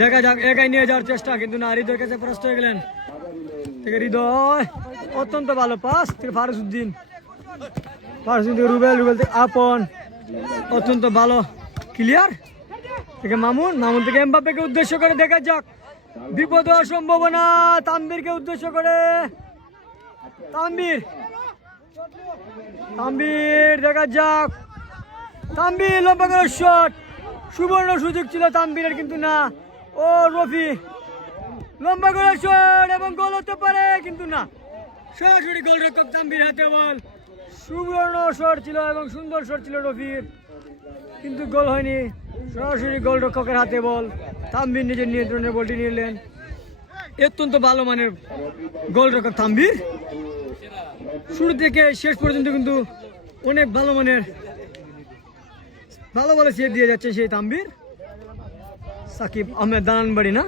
দেখা যাক একাই নিয়ে যাওয়ার চেষ্টা, কিন্তু না, হৃদয়ের কাছে পরাস্ত হয়ে গেলেন থেকে হৃদয়, অত্যন্ত ভালো পাস থেকে ফারুজউদ্দিন থেকে রুবেল থেকে আপন, অত্যন্ত ভালো ক্লিয়ার থেকে মামুন থেকে এমবাপ্পেকে উদ্দেশ্য করে, দেখা যাক বিপদ হওয়ার সম্ভাবনা, তানভীরকে উদ্দেশ্য করে তানভীর দেখা যাক, তানভীর লম্বা করে শট, সুবর্ণ সুযোগ ছিল তানভীরের, কিন্তু না, ও রফি লম্বা করে শট এবং গোল হতে পারে, কিন্তু না, সরাসরি গোলরক্ষক তানভীর হাতে বল, সুবর্ণ শট ছিল এবং সুন্দর শট ছিল রফির, কিন্তু গোল হয়নি, সরাসরি গোলরক্ষকের হাতে বল, তানভীর নিজের নিয়ন্ত্রণের বলটি নিলেন, অত্যন্ত ভালো মানের গোলরক্ষক তানভীর, শুরু থেকে শেষ পর্যন্ত কিন্তু অনেক ভালো মানের ভালো সেভ দিয়ে যাচ্ছে সেই তানভীর। সাকিব আহমেদ দালানবাড়ি, না,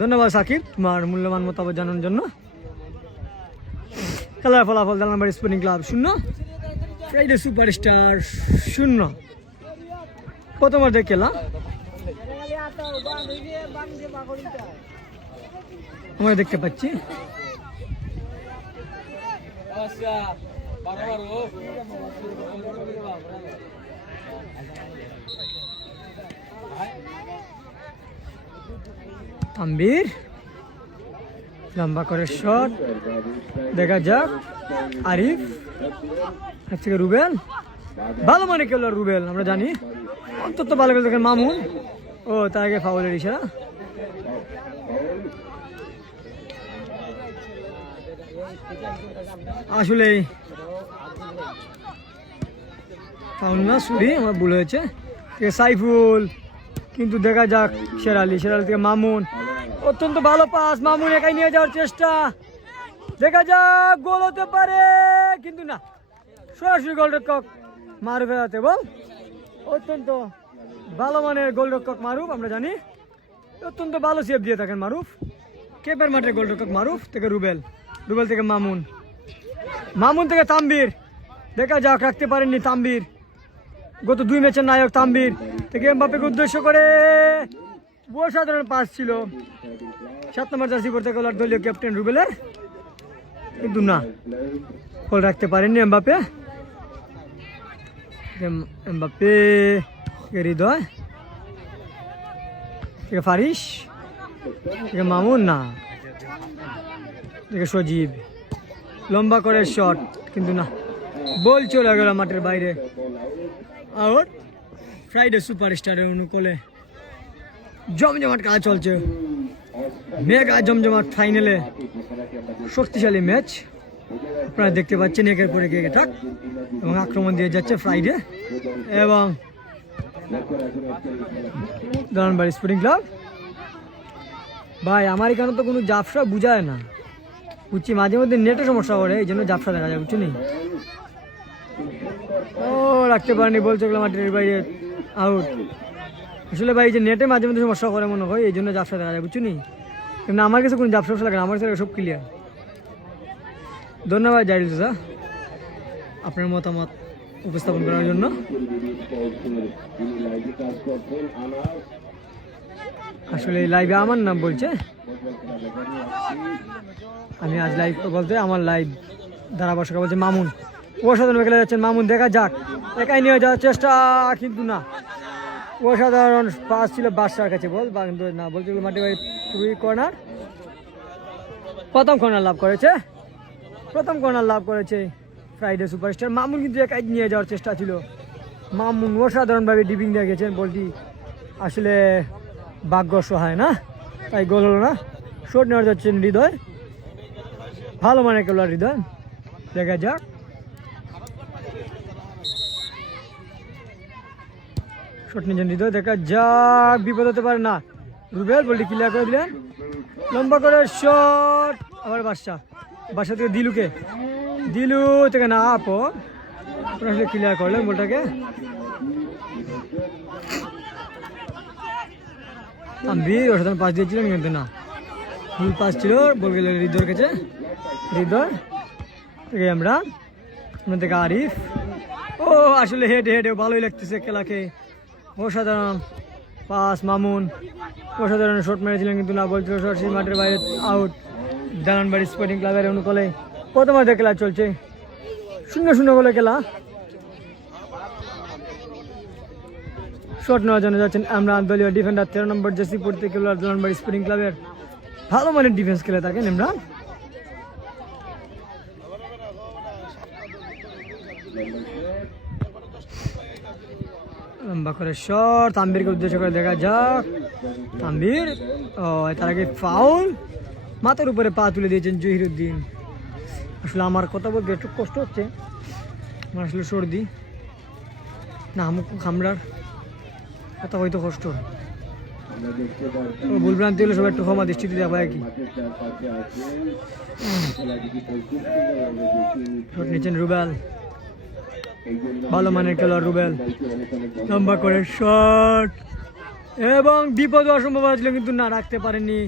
ধন্যবাদ সাকিব তোমার মূল্যবান মতামত জানানোর জন্য। খেলার ফলাফল দালানবাড়ি স্পোর্টিং ক্লাব 0, ফ্রাইডে সুপারস্টার 0। প্রথমার্ধে খেলা আমরা দেখতে পাচ্ছি তানভীর লম্বা করে শট, দেখা যাক আরিফ থেকে রুবেল, ভালো মানে খেলো রুবেল, আমরা জানি অন্তত ভালো খেলো দেখেন মামুন, ও তাকে ফাউলের ইশারা, আসলে ফাউল না, সুরি আমার ভুল হয়েছে, সাইফুল, কিন্তু দেখা যাক শেরালি থেকে মামুন, অত্যন্ত ভালো পাস, মামুন একাই নিয়ে যাওয়ার চেষ্টা, দেখা যাক গোল হতে পারে, কিন্তু না, সরাসরি গোলরক্ষক মারুফের হাতে বল, অত্যন্ত ভালো মানের গোলরক্ষক মারুফ, আমরা জানি অত্যন্ত ভালো সেভ দিয়ে থাকেন মারুফ, কেপের মাঠের গোলরক্ষক মারুফ থেকে রুবেল থেকে মামুন থেকে তানভীর, দেখা যাক রাখতে পারেননি তানভীর, গত 2 ম্যাচের নায়ক তানভীর থেকে এমবাপ্পেকে উদ্দেশ্য করে অসাধারণ পাস ছিল 7 নম্বর জার্সি পরতে গেল দলীয় ক্যাপ্টেন রুবেলের, কিন্তু না গোল রাখতে পারেননি এমবাপ্পে। এমবাপ্পে হৃদয় থেকে ফারিস থেকে মামুন, না থেকে সজীব লম্বা করে শট, কিন্তু না বল চলে গেল মাঠের বাইরে। আউট। ফ্রাইডে সুপারস্টারের অনুকূলে জমজমাট কাজ চলছে, মেগা জমজমাট ফাইনালে শক্তিশালী ম্যাচ আপনারা দেখতে পাচ্ছেন, একের পর এক অ্যাটাক এবং আক্রমণ দিয়ে যাচ্ছে ফ্রাইডে এবং দালানবাড়ি স্পোর্টিং ক্লাব। ভাই আমার এখানে তো কোনো জাফসা বুঝায় না, বুঝছি মাঝে মধ্যে নেটে সমস্যা করে, এই জন্য জাফসা দেখা যায়, বুঝছি নি। ও রাখতে পারেনি, বলছে মাটির বাইরে, আউট। আসলে ভাই যে নেটে মাঝে মধ্যে সমস্যা করে মনে হয়, এই জন্য জাফসা দেখা যায়, বুঝছি নি। কিন্তু আমার কাছে কোনো জাফসা লাগে না, আমার কাছে সব ক্লিয়ার। ধন্যবাদ জাহিদ স্যার আপনার মতামত উপস্থাপন করার জন্য। আসলে লাইভে আমার নাম বলছে, আমি আজ লাইভ বলতে আমার লাইভ ধারাভাষ্যকা বলছে মামুন, অসাধারণ খেলে যাচ্ছেন মামুন, দেখা যাক একাই নিয়ে যাওয়ার চেষ্টা, কিন্তু না অসাধারণ পাস ছিল বাদশার কাছে, বল কিন্তু না, বলছে মাটি বাড়ি তুই কর্নার, প্রথম কর্নার লাভ করেছে ফ্রাইডে সুপারস্টার। মামুন কিন্তু একাই নিয়ে যাওয়ার চেষ্টা ছিল, মামুন অসাধারণভাবে ডিপিং দিয়ে গেছেন, বলটি আসলে ভাগ্য সহায় না, তাই গোল হলো না। শট নেওয়া যাচ্ছেন হৃদয়, ভালো মানে খেলোয়াড় হৃদয়, দেখা যাক। শট নিয়েছেন হৃদয়, দেখা যাক, বিপদ হতে পারে না। রুবেল বলটি ক্লিয়ার করে দিলেন, লম্বা করে শট, আবার বাদশা থেকে দিলু থেকে না আপো আসলে ক্লিয়ার করলেন বলটাকে। তানভীর অসাধারণ পাস দিয়েছিলেন, কিন্তু না ভুল পাস ছিল, বল গেল হৃদয়ের কাছে, হৃদয় থেকে ইমরান থেকে আরিফ। ও আসলে হেডে ভালোই লাগতেছে খেলাকে, অসাধারণ পাস মামুন, অসাধারণ শট মেরেছিলেন, কিন্তু না বলছিল সরাসরি মাঠের বাইরে, আউট। দালানবাড়ি স্পোর্টিং ক্লাবের অনুকূলে প্রথমার্ধের খেলা চলছে, 0-0 গোলে খেলা। শট নেওয়ার জন্য যাচ্ছেন ইমরান, দলীয় ডিফেন্ডার 13 নম্বর জার্সি পড়তে খেলোয়াড় দালানবাড়ি স্পোর্টিং ক্লাবের, ভালো মানের ডিফেন্স খেলে থাকেন ইমরান। লম্বা করে শট, তানভীরকে উদ্দেশ্য করে দেখা যাক, তানভীর তার আগে ফাউল, মাথার উপরে পা তুলে দিয়েছেন জহিরুদ্দিন। আসলে আমার কথা বলতে একটু কষ্ট হচ্ছে, আমার আসলে সর্দি না, আমুক খামড়ার কথা হয়তো কষ্ট, ভুলভ্রান্তি হলে সবাই একটু ক্ষমা দৃষ্টিতে দেওয়া আর কি। শট নিচ্ছেন রুবেল, ভালো মানের খেলোয়াড় রুবেল, লম্বা করে শট এবং বিপদ অসম্ভব ছিল, কিন্তু না রাখতে পারেননি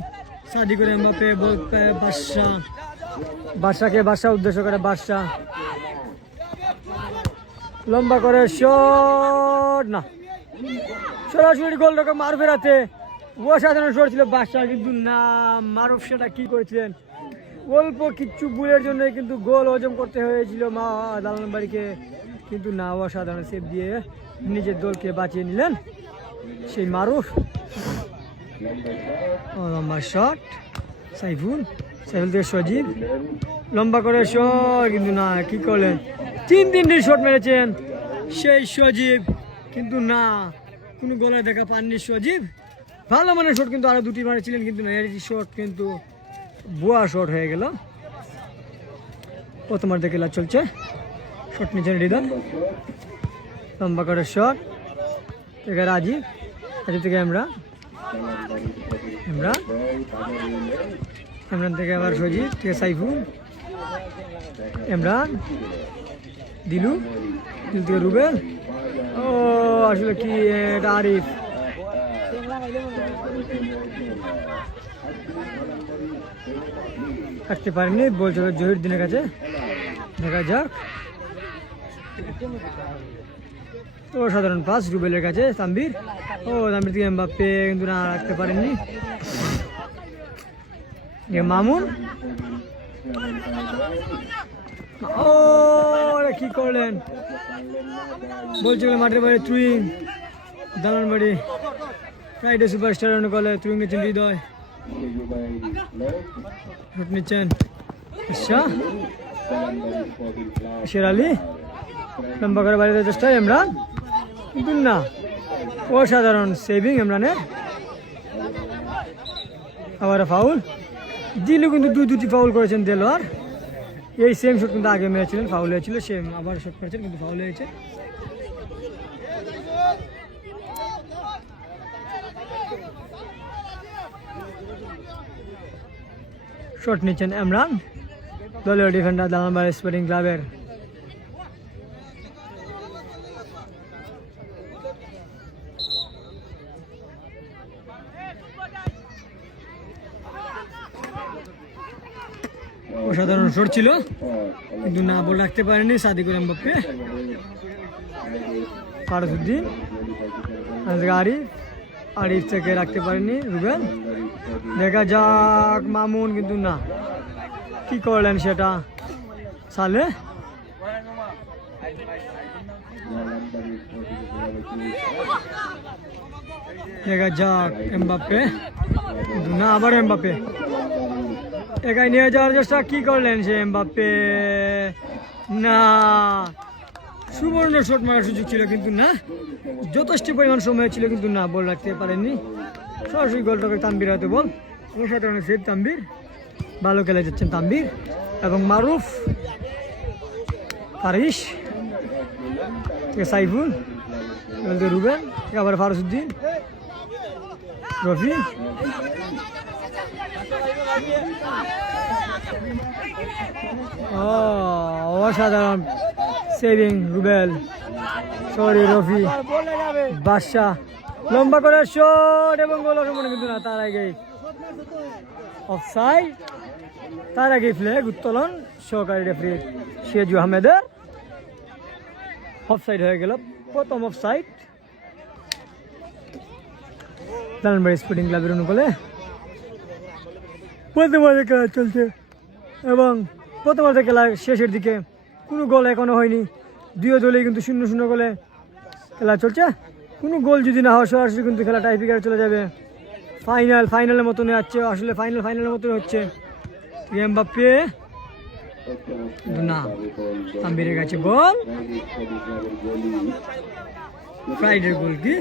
সাদি করে এমবাপ্পে, বাদশাকে উদ্দেশ্য করে বাদশা, লম্বা করে শট, না সরাসরি গোল রকম মারুফের হাতে, অসাধারণ শট ছিল বাদশা, কিন্তু না মারুফ সেটা কি করেছিলেন, অল্প কিচ্ছু ভুলের জন্য কিন্তু গোল হজম করতে হয়েছিল মা দালানবাড়িকে, কিন্তু না অসাধারণ সেভ দিয়ে নিজের দলকে বাঁচিয়ে নিলেন সেই মারুফ। লম্বা শট সাইফুল থেকে সজীব, লম্বা করে শট, কিন্তু না কি করলেন, 3-3 শট মেরেছেন সেই সজীব, কিন্তু না কোনো গোলের দেখা পাননি সজীব, ভালো মানের শট কিন্তু আরো 2টি মারেছিলেন, কিন্তু না এর শট কিন্তু বুয়া শট হয়ে গেল। প্রথমার্ধে খেলা চলছে, শট নিচ্ছেন হৃদয়, লম্বা করে শট থেকে রাজীব থেকে ইমরান থেকে আবার সজীব থেকে সাইফুল, ইমরান দিলু থেকে রুবেল, ও আসলে কি এটা আরিফ, থাকতে পারেনি, বলছে জহিরুদ্দিনের কাছে, দেখা যাক। অসাধারণ পাস রুবেলের কাছে তানভীর। ও তানভীর থেকে এমবাপ্পে কিন্তু না রাখতে পারেননি। মামুন, ও কি করলেন, বলছিল মাঠের বাইরে থ্রুইং। দালানবাড়ি ফ্রাইডে সুপারস্টার অনুকলে থ্রুইং নিচ্ছেন হৃদয়, শুট নিচ্ছেন শের আলী, লম্বা করে বাড়িতে চেষ্টা ইমরান, কিন্তু না। অসাধারণ সেভিং ইমরানের। আবার ফাউল দিলু, কিন্তু দুটি ফাউল করেছেন দেলোয়ার। এই সেম শট কিন্তু আগে মেরেছিলেন, ফাউল হয়েছিল, সেম আবার শট করেছেন কিন্তু ফাউল হয়েছে। শট নিচ্ছেন ইমরান, দলীয় ডিফেন্ডার দালানবাড়ি স্পোর্টিং ক্লাবের। অসাধারণ শট ছিল, কিন্তু না বল রাখতে পারেনি সাদিকুল এমবাপ্পে। ফারুদ্দিন, আরিফ থেকে রাখতে পারেনি রুবেল। দেখা যাক মামুন, কিন্তু না। কি করলেন সেটা সালে। দেখা যাক এমবাপ্পে, কিন্তু না। আবার এমবাপ্পে একাই নিয়ে যাওয়ার চেষ্টা, কি করলেন সে এমবাপ্পে, না। সুবর্ণ শট মারার সুযোগ ছিল, কিন্তু না। যথেষ্ট পরিমাণ সময় ছিল, কিন্তু না বল রাখতে পারেননি। সরাসরি গোলটাকে তানভীর হাতে বল। অসাধারণ সেভ তানভীর, ভালো খেলে যাচ্ছেন তানভীর এবং মারুফ। ফারিস, সাইফুল, রুবেন, আবার ফারুদ্দিন, রফি, অসাধারণ সেভিং রুবেল, সরি রফি, বাদশা, লম্বা করে শট এবং গোল অসম্পূর্ণ, কিন্তু না। তার আগে অফসাইড, তার আগে ফ্ল্যাগ উত্তোলন সহকারী রেফারি সিরাজু আহমেদের। অফসাইড হয়ে গেল, প্রথম অফসাইড দালানবাড়ি স্পোর্টিং ক্লাবের অনুকূলে। প্রথমার্ধে খেলা চলছে এবং প্রথমার্ধে খেলার শেষের দিকে কোনো গোল এখনো হয়নি। দুই দলেই কিন্তু 0-0 গোলে খেলা চলছে। কোনো গোল যদি না হয় সরাসরি কিন্তু খেলা টাইব্রেকারে চলে যাবে। ফাইনালের মতন যাচ্ছে, আসলে ফাইনালের মতন হচ্ছে। এমবাপ্পে, না। তানভীরের কাছে বল, ফ্রাইডের গোল কি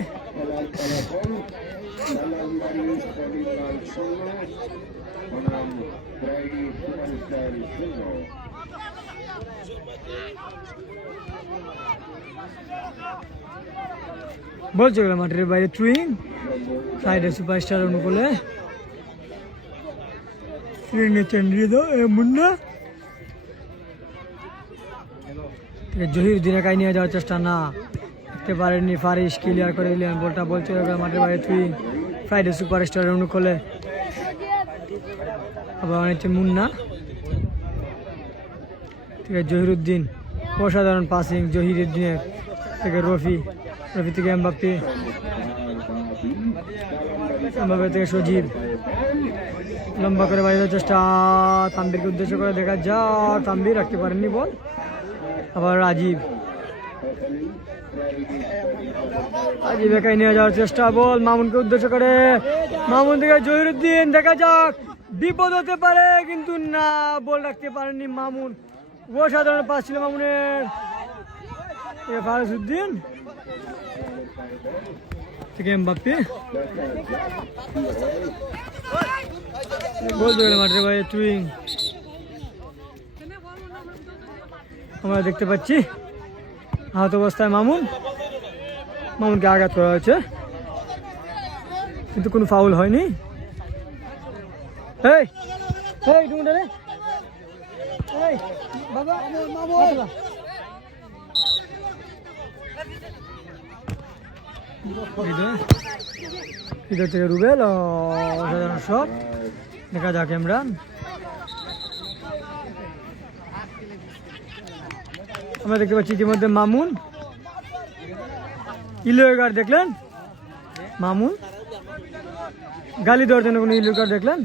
বলছে গেল মাঠের বাইরে থ্রুইং, ফ্রাইডে সুপারস্টার অনুকূলে মুন্না। জহিরুদ্দিন একাই নিয়ে যাওয়ার চেষ্টা, না দেখতে পারেননি। ফারিস ক্লিয়ার করে দিলেন বলটা। বলছে মাঠের বাইরে থ্রুইং, ফ্রাইডে সুপারস্টার অনুকূলে। আবার অনেকটা মুন্না থেকে জহিরুদ্দিন, অসাধারণ পাসিং জহিরুদ্দিনের থেকে রফি থেকে এমবাপ্পে থেকে সজীব, লম্বা করে বাইরের চেষ্টা তানভীরকে উদ্দেশ্য করে। দেখা যাক তানভীর রাখতে পারেননি বল। আবার রাজীব একাই নিয়ে যাওয়ার চেষ্টা, বল মামুনকে উদ্দেশ্য করে। মামুন থেকে জহিরুদ্দিন, দেখা যাক বিপদ হতে পারে, কিন্তু না বল রাখতে পারেননি মামুন। অসাধারণ পাস ছিল মামুনের। ফারুদ্দিন থেকে এমবাপ্পে, বলতে গেলে মাঠের বাইরে থ্রুইং। আমরা দেখতে পাচ্ছি আহত অবস্থায় মামুনকে আঘাত করা হয়েছে, কিন্তু কোনো ফাউল হয়নি। থেকে রুবেল, অসাধারণ শট। দেখা যাক ইমরান, আমরা দেখতে পাচ্ছি ইতিমধ্যে মামুন ইয়েলো কার্ড দেখলেন মামুন, গালি দেওয়ার জন্য কোনো ইয়েলো কার্ড দেখলেন?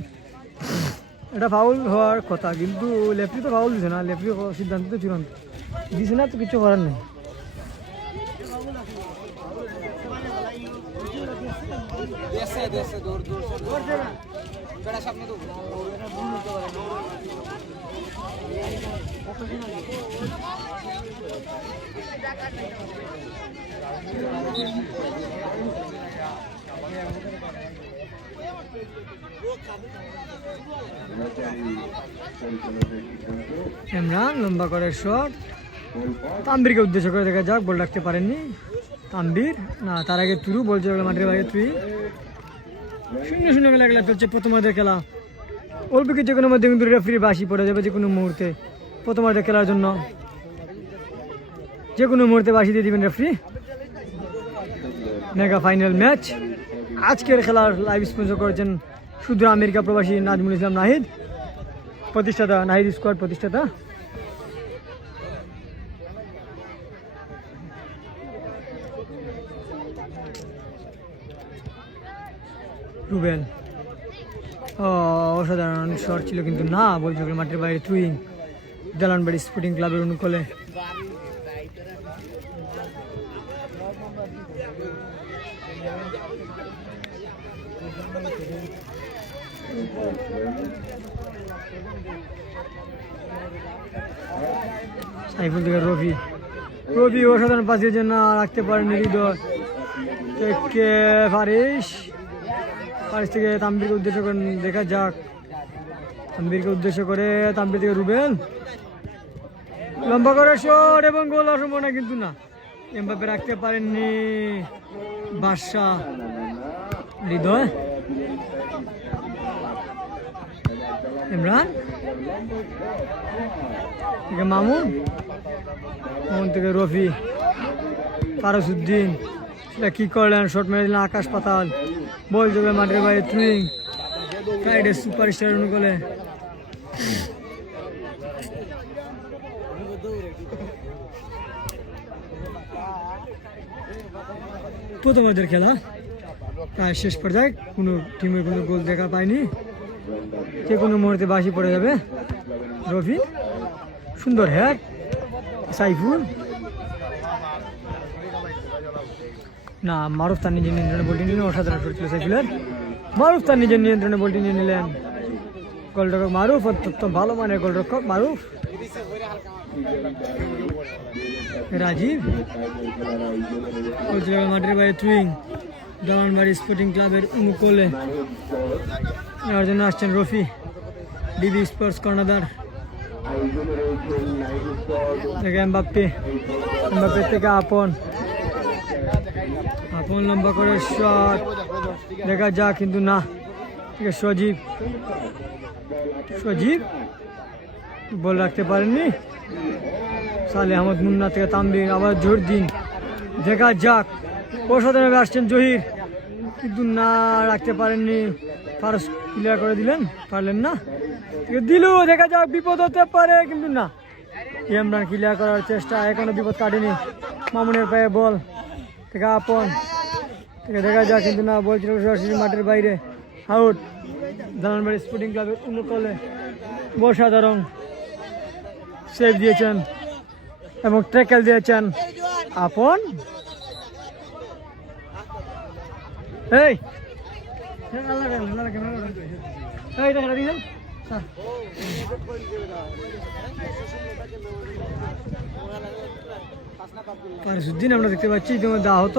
এটা ফাউল হওয়ার কথা, কিন্তু লেফটি তো ফাউল দিছে না, লেফটি সিদ্ধান্ত তো চূড়ান্ত দিছে না, তো কিছু করার নেই। ইমরান লম্বা করে শট, তাম্বিরকে উদ্দেশ্য করে দেখা যাক, বল রাখতে পারেননি তাম্বির, না তার আগে তুরু বলছে মাঠের বাইরে তুই। 0-0 খেলা চলছে প্রথমার্ধের খেলা, অল্প কিছুক্ষণের মধ্যে কিন্তু রেফারি বাঁশি পড়ে যাবে যে কোনো মুহূর্তে। প্রথমার্ধে খেলার জন্য যে কোনো মুহূর্তে বাঁশি দিয়ে দিবেন রেফারি। মেগা ফাইনাল ম্যাচ, আজকের খেলার লাইভ স্পন্সর করেছেন শুধু আমেরিকা প্রবাসী নাজমুল ইসলাম নাহিদ, প্রতিষ্ঠাতা নাহিদ স্কোয়াড প্রতিষ্ঠাতা। রুবেল অসাধারণ শট ছিল, কিন্তু না বলছে মাঠের বাইরে থ্রুইং দালানবাড়ি স্পোর্টিং ক্লাবের অনুকূলে। সাইফুল থেকে রবি, রবি অসাধারণ পাস দিয়েছে, না রাখতে পারেন হৃদয় থেকে ফারিস, ফারিস থেকে তাম্বিরকে উদ্দেশ্য করে দেখা যাক, তাম্বিরকে উদ্দেশ্য করে তাম্বির থেকে রুবেল লম্বা করে শট এবং গোল অসম্ভাবনা, কিন্তু না এমবাপে রাখতে পারেননি বাদশা হৃদয়। ইমরান থেকে মামুন, মামুন থেকে রফি, ফারসুদ্দিন সেটা কি করলেন, শট মেরে দিলেন আকাশ পাতাল, বল যাবে মাঠের বাইরে থ্রুইং ফ্রাইডে সুপারস্টার অনুকূলে। প্রথমার্ধের খেলা প্রায় শেষ পর্যায়ে, কোনো টিমের কোনো গোল দেখা পায়নি, যে কোনো মুহূর্তে বাঁশি পড়ে যাবে। রফি সুন্দর হ্যাক, সাইফুল না, মারুফ তার নিজের নিয়ন্ত্রণে বলটি নিলেন, অসাধারণ শট ছিল সাইফুলের, মারুফ তার নিজের নিয়ন্ত্রণে বলটি নিয়ে নিলেন। গোলরক্ষক মারুফ, অত্যন্ত ভালো মানের গোলরক্ষক মারুফ। রাজীব মাঠের বাইরে থ্রুইং দালানবাড়ি স্পোর্টিং ক্লাবের অনুকূলে, এর জন্য আসছেন রফি, ডিবি স্পোর্টস কর্নার থেকে এমবাপ্পে, এমবাপ্পে থেকে আপন, আপন লম্বা করে শট দেখা যাক, কিন্তু না। ঠিক আছে সজীব, সজীব বল রাখতে পারেননি। সালে আহমদ মুন্না থেকে তাম্বির, আবার জোর দিন দেখা যাক, অসাধারণভাবে আসছেন জহির, কিন্তু না রাখতে পারেননি। ফারুস ক্লিয়ার করে দিলেন, পারলেন না, দিল দেখা যাক, বিপদ হতে পারে, কিন্তু না। ইমরান ক্লিয়ার করার চেষ্টা, এখনো বিপদ কাটেনি। মামুনের পায়ে বল থেকে আপন থেকে দেখা যাক, কিন্তু না, বলছিল সরাসরি মাঠের বাইরে আউট। দালানবাড়ি স্পোর্টিং ক্লাবের অনুকূলে অসাধারণ সেভ দিয়েছেন এবং ট্যাকেল দিয়েছেন আপন। এই ফারসুদ্দিন আমরা দেখতে পাচ্ছি ইতিমধ্যে আহত।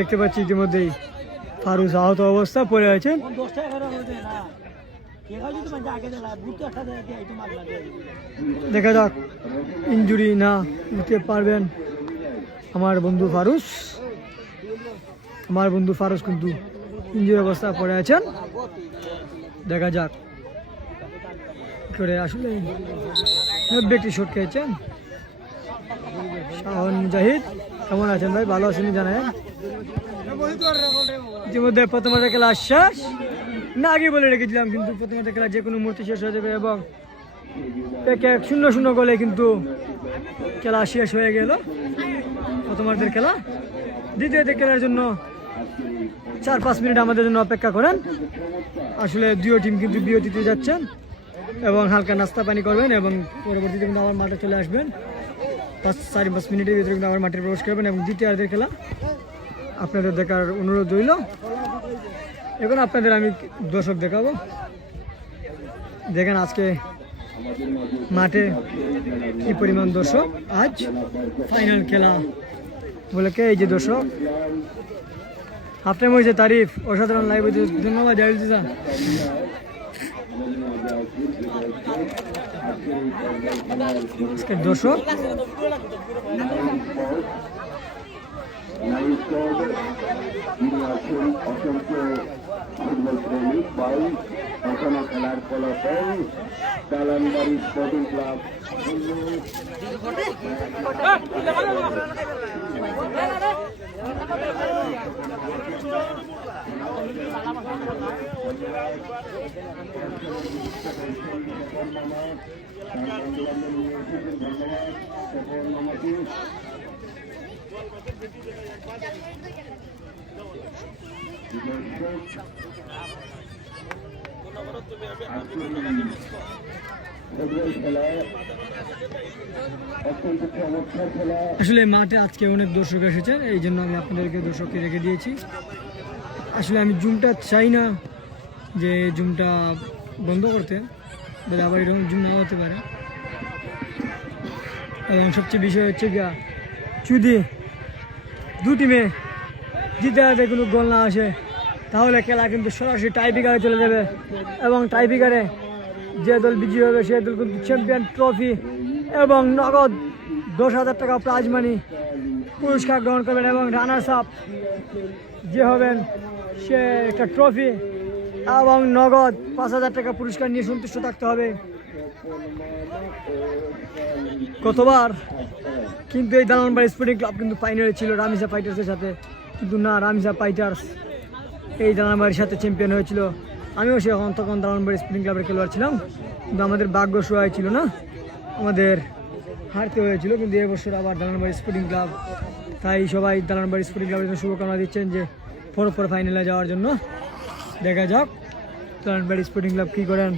দেখতে পাচ্ছি ইতিমধ্যেই ফারুস আহত অবস্থা পড়ে আছেন। দেখা যাক ইনজুরি না নিতে পারবেন আমার বন্ধু ফারুস, আমার বন্ধু ফারুস কিন্তু ইনজুরি অবস্থা পড়ে আছেন। দেখা যাক করে, আসলে ব্যক্তি শট খেয়েছেন। শাহন মুজাহিদ কেমন আছেন ভাই? ভালো আছেন জানেন। ইতিমধ্যে প্রথমার্ধের খেলা শেষ। না আগে বলে রেখেছিলাম, কিন্তু প্রথমত খেলা যে কোনো মুহূর্তে শেষ হয়ে যাবে এবং 1-0 গোলে কিন্তু খেলা শেষ হয়ে গেল প্রথমার্ধের খেলা। দ্বিতীয়তে খেলার জন্য 4-5 মিনিট আমাদের জন্য অপেক্ষা করেন। আসলে দুই টিম কিন্তু বিরতিতে যাচ্ছেন এবং হালকা নাস্তা পানি করবেন এবং পরবর্তীতে কিন্তু আবার মাঠে চলে আসবেন। 4-5 মিনিটের ভিতরে কিন্তু আবার মাঠে প্রবেশ করবেন এবং দ্বিতীয়ার্ধের খেলা আপনাদের দেখার অনুরোধ রইল। এখন আপনাদের আমি দর্শক দেখাবো, দেখেন আজকে মাঠে কি পরিমাণ দর্শক। আজ ফাইনাল খেলা বলে কে এই যে দর্শক, হাফ টাইম হয়েছে, তারিফ অসাধারণ লাইভ হয়েছে, ধন্যবাদ জাহিদ জিজা। দর্শক অসংখ্য ফুটবল প্রেমিক ভাই, এখনো খেলার ফলাফল দালানবাড়ি স্পোর্টিং ক্লাব আসলে মাঠে আজকে অনেক দর্শক এসেছেন, এই জন্য আমি আপনাদেরকে দর্শককে রেখে দিয়েছি। আসলে আমি জুমটা চাই না যে জুমটা বন্ধ করতে, বলে আবার এরকম জুম না হতে পারে। এবং সবচেয়ে বিষয় হচ্ছে গিয়া যদি দু টিমে জিতে হাতে কোনো গোল না আসে তাহলে খেলা কিন্তু সরাসরি টাইব্রেকারে চলে যাবে এবং টাইব্রেকারে যে দল বিজয়ী হবে সে দল কিন্তু চ্যাম্পিয়ন ট্রফি এবং নগদ 10,000 টাকা প্রাইজ মানি পুরস্কার গ্রহণ করবেন এবং রানার্স আপ যে হবেন সে একটা ট্রফি এবং নগদ 5,000 টাকা পুরস্কার নিয়ে সন্তুষ্ট থাকতে হবে। কতবার কিন্তু এই দালানবাড়ি স্পোর্টিং ক্লাব কিন্তু ফাইনালে ছিল রামিসা ফাইটার্সের সাথে, কিন্তু না, রামিসা ফাইটার্স এই দালানবাড়ির সাথে চ্যাম্পিয়ন হয়েছিল। আমিও তখন দালানবাড়ি স্পোর্টিং ক্লাবের খেলোয়াড় ছিলাম, কিন্তু আমাদের ভাগ্য সহায় ছিল না, আমাদের হারতে হয়েছিল। কিন্তু এবছর আবার দালানবাড়ি স্পোর্টিং ক্লাব, তাই সবাই দালানবাড়ি স্পোর্টিং ক্লাবের জন্য শুভকামনা দিচ্ছেন যে পর ফাইনালে যাওয়ার জন্য। দেখা যাক দালানবাড়ি স্পোর্টিং ক্লাব কী করেন।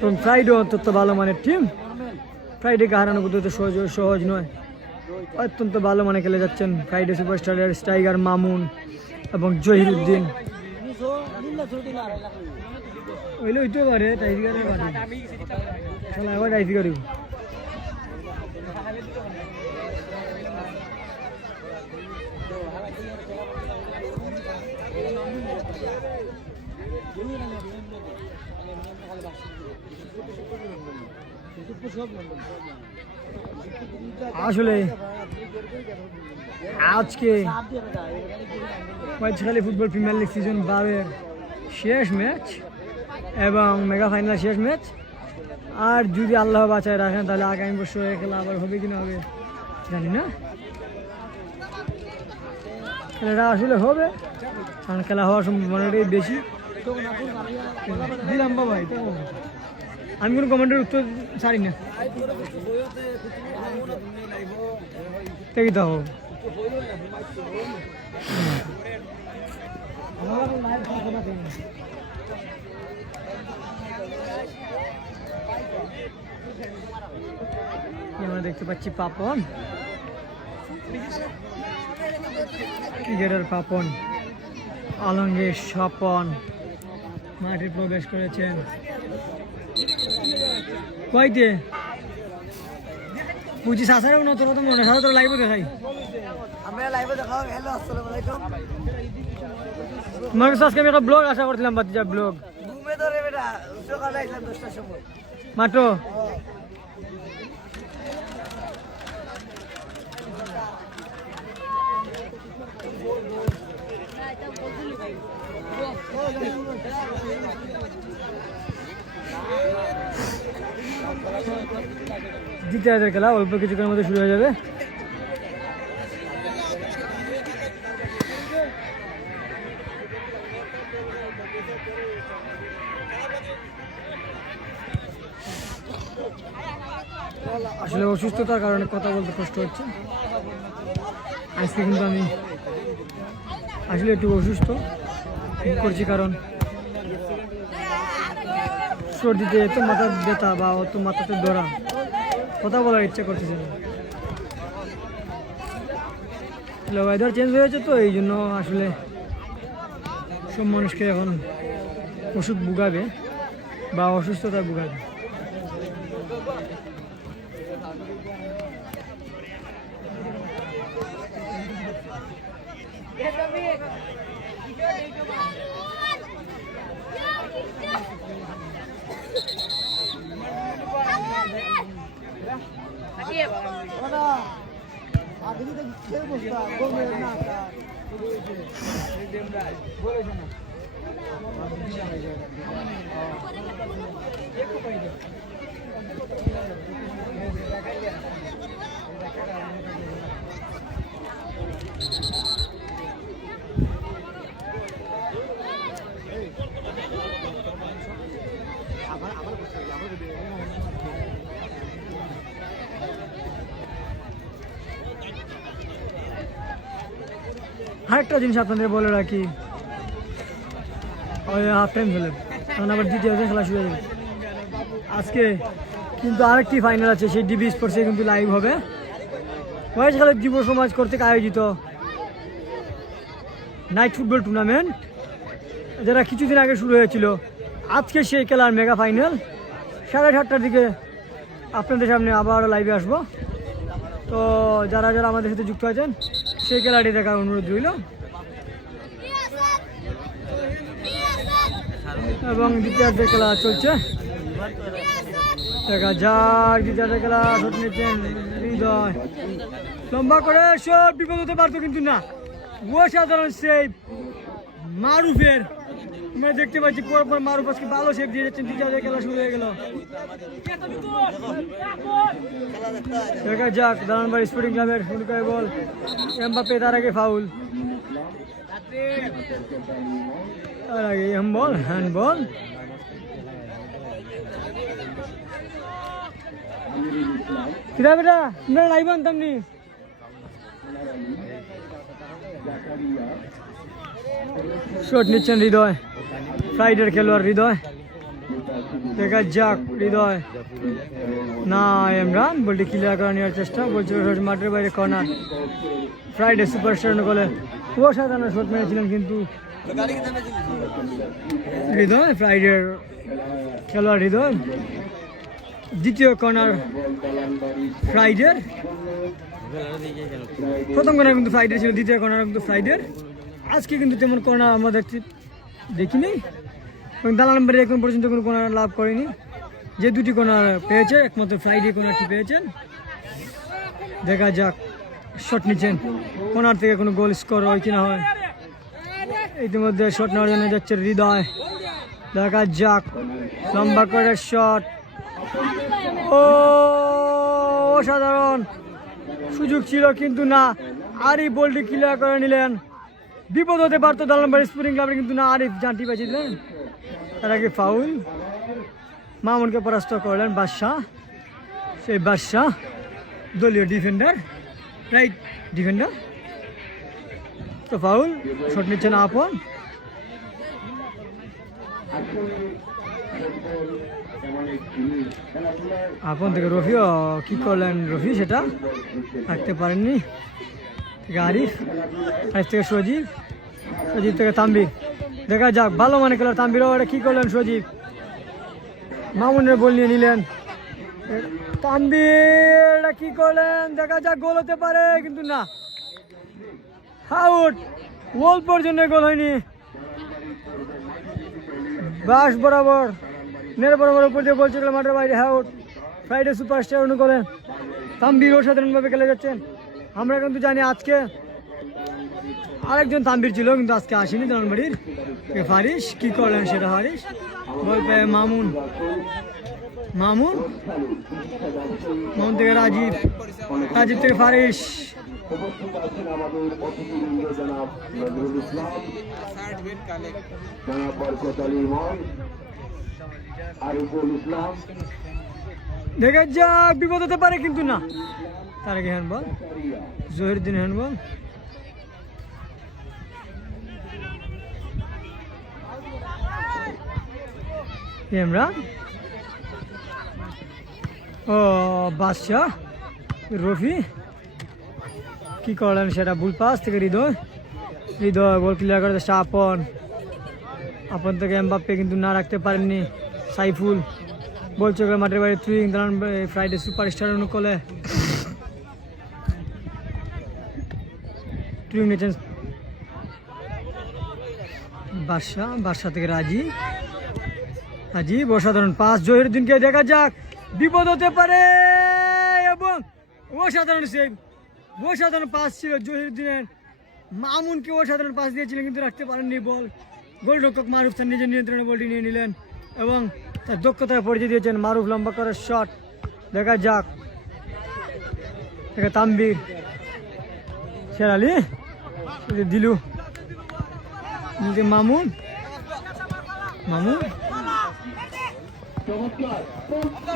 এবং ফ্রাইডে অত্যন্ত ভালো মানের টিম, ফ্রাইডেকে হারানো কিন্তু সহজ নয়, অত্যন্ত ভালো মানে খেলে যাচ্ছেন ফ্রাইডে সুপারস্টারের স্ট্রাইকার মামুন এবং জহিরুদ্দিন। ওইলে ওইতে পারে টাইফিকারের পারে চলো আবার টাইফিকার আসলে আজকে Maheshkhali football premier league season 12-এর শেষ ম্যাচ এবং মেগা ফাইনাল শেষ ম্যাচ। আর যদি আল্লাহ বাঁচায় রাখেন তাহলে আগামী বছর খেলা আবার হবে কিনা হবে জানি না, খেলাটা আসলে হবে কারণ খেলা হওয়ার সম্ভাবনাটাই বেশি। দিলাম বাবা, আমি কোনো কমেন্টের উত্তর ছাড়ি না, দেখি তো আমরা দেখতে পাচ্ছি পাপন, ক্রিকেটার পাপন আলমগীর স্বপন মাঠে প্রবেশ করেছেন। কয়তে বুঝি সাসারেও না তোর তো মনে সাথে তোর লাইভে দেখাই, আমরা লাইভে দেখাও। হ্যালো, আসসালামু আলাইকুম। তোমার কাছে আজকে আমি একটা ব্লগ আশা করছিলাম, বাচ্চা ব্লগ ঘুমে ধরে বেটা সকালে আইলাম 10টার সময় মাত্র। দ্বিতীয় খেলা অল্প কিছুক্ষণের মধ্যে শুরু হয়ে যাবে। আসলে অসুস্থতার কারণে কথা বলতে কষ্ট হচ্ছে। আজকে কিন্তু আমি আসলে একটু অসুস্থ করছি, কারণ সর্দিতে এত মাথার ব্যথা বা অত মাথাতে ধরা, কথা বলার ইচ্ছা করতেছে না। ওয়েদার চেঞ্জ হয়েছে তো এই জন্য আসলে সব মানুষকে এখন ওষুধ ভুগাবে বা অসুস্থতা ভুগাবে। আরেকটা জিনিস আপনাদের বলে রাখি, ওই হাফ টাইম হলে তখন আবার দ্বিতীয় খেলা শুরু হয়ে যাবে। আজকে কিন্তু আরেকটি ফাইনাল আছে, সেই ডিবি স্পোর্টসে কিন্তু লাইভ হবে। মহেশখালী যুব সমাজ কর্তৃক আয়োজিত নাইট ফুটবল টুর্নামেন্ট, যারা কিছুদিন আগে শুরু হয়েছিল। আজকে সেই খেলার মেগা ফাইনাল 7:30টার দিকে আপনাদের সামনে আবার লাইভে আসবো। তো যারা যারা আমাদের সাথে যুক্ত আছেন সেই খেলাটি দেখার অনুরোধ রইল। এবং দ্বিতীয়ার্ধের খেলা চলছে, দেখা যাক দ্বিতীয়ার্ধের খেলা। শট নিচ্ছেন হৃদয়, লম্বা করে শট, বিপদ হতে পারতো কিন্তু না। অসাধারণ সেভ মারুফের, আমরা দেখতে পাচ্ছি পরপর মারুফ আজকে ভালো সেভ দিয়ে যাচ্ছেন। দ্বিতীয়ার্ধের খেলা শুরু হয়ে গেল, দেখা যাক। দালানবাড়ি স্পোর্টিং ক্লাবের শুরু করে বল, এমবাপ্পে, তার আগে ফাউল, তার আগে বল, হ্যান্ডবল। কিরা বেটা আমরা লাইভ আনতাম নি। শট নিচ্ছেন হৃদয়, ফ্রাইডের খেলোয়াড় হৃদয়, দেখা যাক। হৃদয় না, ইমরান বলটি ক্লিয়ার করে নেওয়ার চেষ্টা, বলছে মাঠের বাইরে কর্নার। ফ্রাইডে সুপারস্টার বলে অসাধারণ শট মেরেছিলেন কিন্তু হৃদয়, ফ্রাইডের খেলোয়াড় হৃদয়। দ্বিতীয় কর্নার ফ্রাইডের, প্রথম কর্নার কিন্তু ফ্রাইডের ছিল, দ্বিতীয় কর্নার কিন্তু ফ্রাইডের। আজকে কিন্তু তেমন কর্নার আমাদের দেখিনি, এবং দালানবাড়ি এখন পর্যন্ত কোনো কর্নার লাভ করেনি। যে দুটি কর্নার পেয়েছে একমাত্র ফ্রাইডে কর্নারটি পেয়েছেন। দেখা যাক, শট নিচ্ছেন কর্নার থেকে, কোনো গোল স্কোর হয় কিনা হয়। ইতিমধ্যে শট নেওয়ার জন্য যাচ্ছে হৃদয়, দেখা যাক। লম্বা করে শট, ও অসাধারণ সুযোগ ছিল কিন্তু না। আরিফ বলটি ক্লিয়ার করে নিলেন, বিপদ হতে পারতো দালানবাড়ি স্পোর্টিং ক্লাবের, কিন্তু না, আরিফ জানটি বাঁচিয়ে দিলেন। তার আগে ফাউল, মামুনকে পরাস্ত করলেন বাদশাহ। সেই বাদশাহ দলীয় ডিফেন্ডার, রাইট ডিফেন্ডার। তো ফাউল, শট নিচ্ছেন আপন। আপন থেকে রফিও কি করলেন, রফি সেটা রাখতে পারেননি। থেকে আরিফ, আরিফ থেকে সজীব, সজীব থেকে তাম্বির। দেখা যাক, ভালো মানে খেলার তাম্বিরও এটা কি করলেন সজীব, মামুনের বল নিয়ে নিলেন। তাম্বির কি করলেন, দেখা যাক, গোল হতে পারে কিন্তু না, আউট। ওয়াল পর্যন্ত গোল হয়নি, বাস বরাবর নেট বরাবর উপর দিয়ে বলছে মাঠের বাইরে, আউট। ফ্রাইডে সুপারস্টার অনুকূলে তাম্বির অসাধারণভাবে খেলে যাচ্ছেন। আমরা কিন্তু জানি আজকে আরেকজন তাম্বির ছিল, কিন্তু আজকে আসেনি দালানবাড়ির। ফারিস কি করলেন সেটা, ফারিস বল পেয়ে মামুন, মামুন থেকে রাজীব, রাজীব থেকে ফারিস, উপস্থিত আছেন আমাদের অতিথিবৃন্দ জনাব নজরুল ইসলাম, জনাব বরকত আলী ইমন, আরিফুল ইসলাম। দেখা যাক, বিপদ হতে পারে কিন্তু না। তার আগে হ্যান্ডবল, জহিরুদ্দিন হ্যান্ডবল। ইমরান, ও বাদশাহ, রফি কি করলেন সেটা ভুল পাস থেকে হৃদয় বল ক্লিয়ার করে দিচ্ছে আপন থেকে এমবাপ্পে কিন্তু না রাখতে পারেননি সাইফুল। বল চোখে মাঠের বাইরে থ্রি ফ্রাইডে সুপারস্টার অনুকূলে নিয়েছেন বাদশা থেকে রাজি অসাধারণ পাস। জহিরুদ্দিনকে দেখা যাক, বিপদ হতে পারে এবং অসাধারণ পাস ছিল জহিরুদ্দিনের। মামুনকে অসাধারণ পাস দিয়েছিলেন কিন্তু রাখতে পারেননি বল। গোলরক্ষক মারুফ তার নিজের নিয়ন্ত্রণে বলটি নিয়ে নিলেন এবং তার দক্ষতার পরিচয় দিয়েছেন মারুফ। লম্বা করার শট, দেখা যাক। তাম্বির, শেরালি, দিলু, মামুন